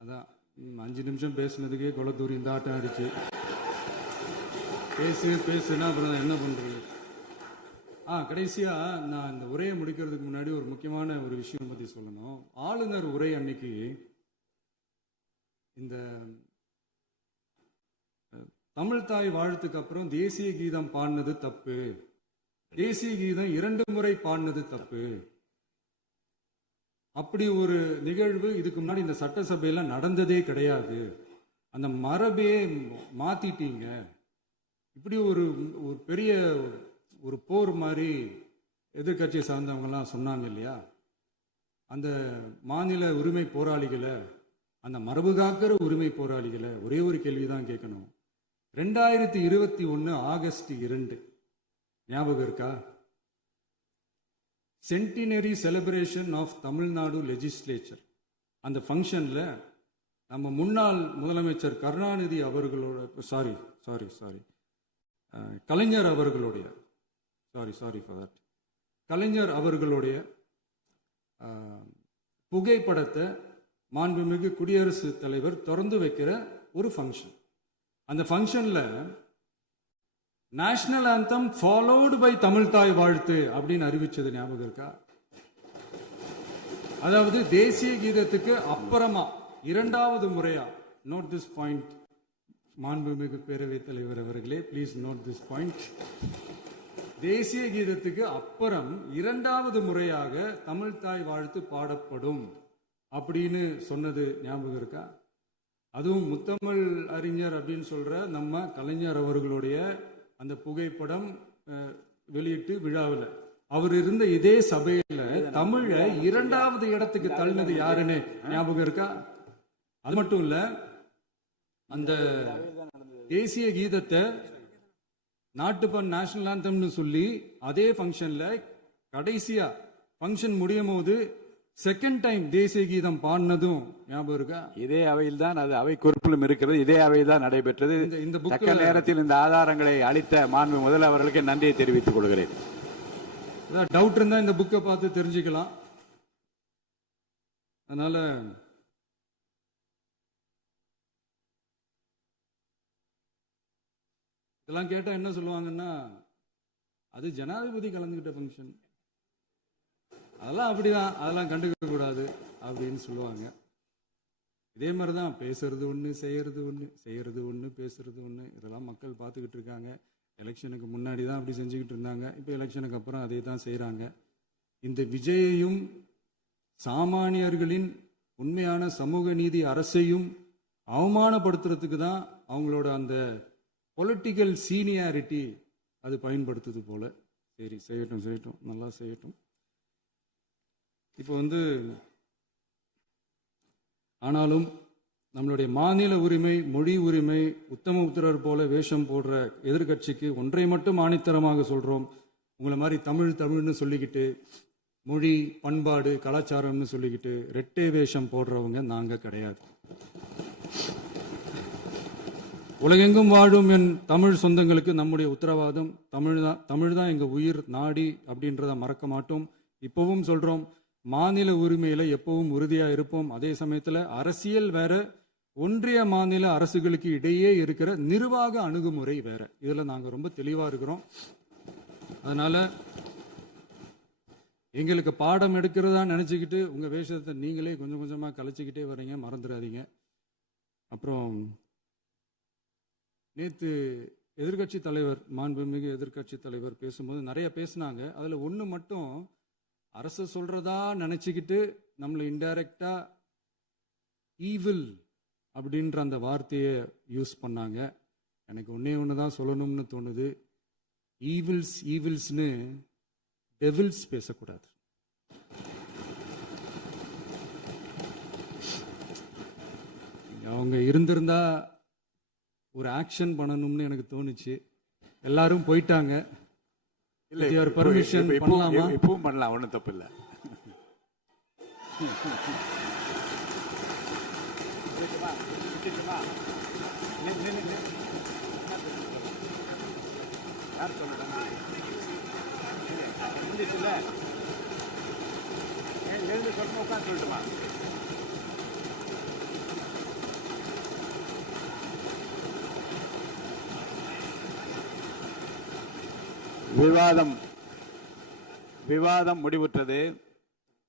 அதான் 5 நிமிஷம் பேசுனதுக்கே கொளத்தூரி இந்த ஆட்டம் ஆடிச்சு. பேசுனா அப்புறம் என்ன பண்றது? கடைசியா நான் இந்த உரையை முடிக்கிறதுக்கு முன்னாடி ஒரு முக்கியமான ஒரு விஷயம் பத்தி சொல்லணும். ஆளுநர் உரை அன்னைக்கு இந்த தமிழ் தாய் வாழ்த்துக்கு அப்புறம் தேசிய கீதம் பாடினது தப்பு, தேசிய கீதம் 2 முறை பாடினது தப்பு, அப்படி ஒரு நிகழ்வு இதுக்கு முன்னாடி இந்த சட்டசபையில நடந்ததே கிடையாது, அந்த மரபே மாத்திட்டீங்க, இப்படி ஒரு பெரிய ஒரு போர் மாதிரி எதிர்கட்சியை சார்ந்தவங்கலாம் சொன்னாங்க இல்லையா? அந்த மாநில உரிமை போராளிகளை, அந்த மரபு காக்கிற உரிமை போராளிகளை ஒரே ஒரு கேள்விதான் கேட்கணும். 2021 ஆகஸ்ட் 2 ஞாபகம் இருக்கா? Centenary celebration of Tamil Nadu legislature. அந்த ஃபங்க்ஷன்ல நம்ம முன்னாள் முதலமைச்சர் கருணாநிதி அவர்களோட கலைஞர் அவர்களுடைய கலைஞர் அவர்களுடைய புகைப்படத்தை மாண்புமிகு குடியரசுத் தலைவர் திறந்து வைக்கிற ஒரு ஃபங்க்ஷன். அந்த ஃபங்க்ஷன்ல national anthem followed by Tamil Thai Vazhthu அப்படின்னு அறிவிச்சது ஞாபகம் இருக்கா? அதாவது தேசிய கீதத்துக்கு அப்புறமா இரண்டாவது முறையா, நோட் திஸ் பாயிண்ட் மாண்புமிகு பேரவைத் தலைவர் அவர்களே, ப்ளீஸ் நோட் திஸ் பாயிண்ட். தேசிய கீதத்துக்கு அப்புறம் இரண்டாவது முறையாக தமிழ் தாய் வாழ்த்து பாடப்படும் அப்படின்னு சொன்னது ஞாபகம் இருக்கா? அதுவும் முத்தமிழ் அறிஞர் அப்படின்னு சொல்ற நம்ம கலைஞர் அவர்களுடைய அந்த புகைப்படம் வெளியிட்டு விழாவில் அவர் இருந்த இதே சபையில தமிழ இரண்டாவது இடத்துக்கு தள்ளினது யாருன்னு ஞாபகம் இருக்கா? அது மட்டும் இல்ல, அந்த தேசிய கீதத்தை நாட்டுப்பண் நேஷனல் ஆந்தம்னு சொல்லி அதே ஃபங்க்ஷன்ல கடைசியா ஃபங்க்ஷன் முடியும் போது செகண்ட் டைம் தேசிய கீதம் பாடினதும் ஞாபகம் இருக்கா? இதே அவையில் தான், அது அவை குறிப்பிலும் இருக்கிறது, இதே அவையில் தான் நடைபெற்றது. இந்த தக்க நேரத்தில் இந்த ஆதாரங்களை அளித்த மாண்பு முதல் அவர்களுக்கு நன்றியை தெரிவித்துக் கொள்கிறேன். டவுட் இருந்தா இந்த புக்கை பார்த்து தெரிஞ்சுக்கலாம். அதனால இதெல்லாம் கேட்டா என்ன சொல்லுவாங்கன்னா, அது ஜனாதிபதி கலந்துகிட்ட ஃபங்க்ஷன், அதெல்லாம் அப்படிதான், அதெல்லாம் கண்டுக்க கூடாது அப்படின்னு சொல்லுவாங்க. இதே மாதிரிதான் பேசுறது ஒண்ணு, செய்யறது ஒண்ணு, செய்யறது ஒண்ணு, பேசுறது ஒண்ணு. இதெல்லாம் மக்கள் பார்த்துக்கிட்டு இருக்காங்க. எலெக்ஷனுக்கு முன்னாடி தான் அப்படி செஞ்சுக்கிட்டு இருந்தாங்க. இப்போ எலெக்ஷனுக்கு அப்புறம் அதே தான் செய்கிறாங்க. இந்த விஜயையும் சாமானியர்களின் உண்மையான சமூக நீதி அரசையும் அவமானப்படுத்துறதுக்கு தான் அவங்களோட அந்த பொலிட்டிக்கல் சீனியாரிட்டி அது பயன்படுத்துது போல. சரி, செய்யட்டும் செய்யட்டும், நல்லா செய்யட்டும். இப்போ ஆனாலும் நம்மளுடைய மாநில உரிமை, மொழி உரிமை, உத்தம உத்தரர் போல வேஷம் போடுற எதிர்கட்சிக்கு ஒன்றை மட்டும் ஆணித்தரமாக சொல்றோம். உங்களை மாதிரி தமிழ் தமிழ்னு சொல்லிக்கிட்டு, மொழி, பண்பாடு, கலாச்சாரம்னு சொல்லிக்கிட்டு ரெட்டை வேஷம் போடுறவங்க நாங்க கிடையாது. உலகெங்கும் வாழும் என் தமிழ் சொந்தங்களுக்கு நம்முடைய உத்தரவாதம் தமிழ் தான் எங்க உயிர் நாடி அப்படின்றத மறக்க மாட்டோம். இப்பவும் சொல்றோம், மாநில உரிமையில எப்பவும் உறுதியா இருப்போம். அதே சமயத்துல அரசியல் வேற, ஒன்றிய மாநில அரசுகளுக்கு இடையே இருக்கிற நிர்வாக அணுகுமுறை வேற. இதுல நாங்க ரொம்ப தெளிவா இருக்கிறோம். அதனால எங்களுக்கு பாடம் எடுக்கிறதா நினைச்சுக்கிட்டு உங்க வேஷத்தை நீங்களே கொஞ்சம் கொஞ்சமா கலைச்சிக்கிட்டே வரீங்க, மறந்துடாதீங்க. அப்புறம் நேத்து எதிர்கட்சி தலைவர், மாண்புமிகு எதிர்கட்சி தலைவர் பேசும்போது நிறைய பேசினாங்க. அதுல ஒண்ணு மட்டும், அரசு சொல்றதா நினைச்சுக்கிட்டு நம்மளை இன்டைரக்டா ஈவில் அப்படின்ற அந்த வார்த்தையை யூஸ் பண்ணாங்க. எனக்கு ஒண்ணு தான் சொல்லணும்னு தோணுது. ஈவில்ஸ்னு டெவில்ஸ் பேசக்கூடாது. அவங்க இருந்திருந்தா ஒரு ஆக்ஷன் பண்ணணும்னு எனக்கு தோணுச்சு. எல்லாரும் போயிட்டாங்க. பர்மிஷன் பண்ணலாமா? இப்பவும் பண்ணலாம், ஒன்றும் தப்பு இல்லை. விவாதம் முடிவுற்றது.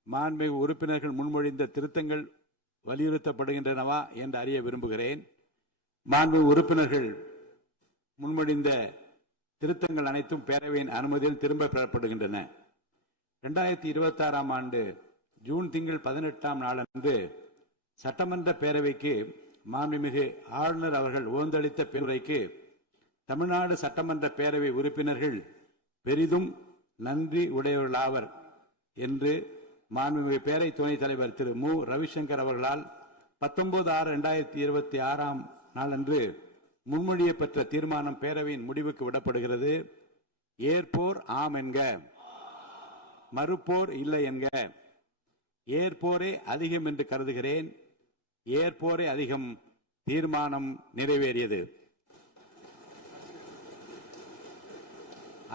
மாண்புமிகு உறுப்பினர்கள் முன்மொழிந்த திருத்தங்கள் வலியுறுத்தப்படுகின்றனவா என்று அறிய விரும்புகிறேன். மாண்புமிகு உறுப்பினர்கள் முன்மொழிந்த திருத்தங்கள் அனைத்தும் பேரவையின் அனுமதியில் திரும்ப பெறப்படுகின்றன. 2026 ஆண்டு ஜூன் திங்கள் 18ஆம் நாளன்று சட்டமன்ற பேரவைக்கு மாண்புமிகு ஆளுநர் அவர்கள் ஓந்தளித்த பெருரைக்கு தமிழ்நாடு சட்டமன்ற பேரவை உறுப்பினர்கள் பெரிதும் நன்றி உடையவர்களாவர் என்று மாண்புமிகு பேரவை துணைத் தலைவர் திரு மு ரவிசங்கர் அவர்களால் 19/6/2026 நாளன்று முன்மொழியப்பட்ட தீர்மானம் பேரவையின் முடிவுக்கு விடப்படுகிறது. ஏற்போர் ஆம் என்க, மறுப்போர் இல்லை என்க. ஏற்போரே அதிகம் என்று கருதுகிறேன். ஏற்போரே அதிகம். தீர்மானம் நிறைவேறியது.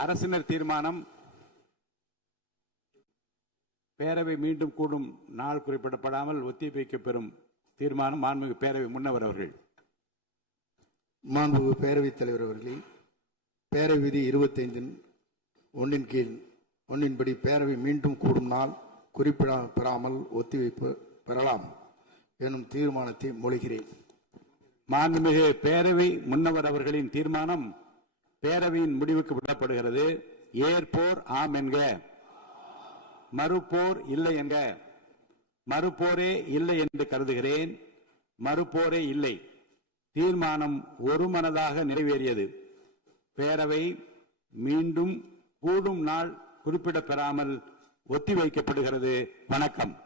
அரசினர் தீர்மானம். பேரவை மீண்டும் கூடும் நாள் குறிப்பிடப்படாமல் ஒத்திவைக்கப்பெறும் தீர்மானம். மாண்புமிகு பேரவை முன்னவர் அவர்கள். மாண்புமிகு பேரவைத் தலைவர் அவர்களே, பேரவை விதி 25 1 கீழ் 1 படி பேரவை மீண்டும் கூடும் நாள் பெறாமல் ஒத்திவைப்பு பெறலாம் எனும் தீர்மானத்தை மொழிகிறேன். மாண்புமிகு பேரவை முன்னவர் அவர்களின் தீர்மானம் பேரவையின் முடிவுக்கு விடப்படுகிறது. ஏற்போர் ஆம் என்க, மறுப்போர் இல்லை என்க. மறுப்போரே இல்லை என்று கருதுகிறேன். மறுப்போரே இல்லை. தீர்மானம் ஒருமனதாக நிறைவேறியது. பேரவை மீண்டும் கூடும் நாள் குறிப்பிடப்பெறாமல் ஒத்திவைக்கப்படுகிறது. வணக்கம்.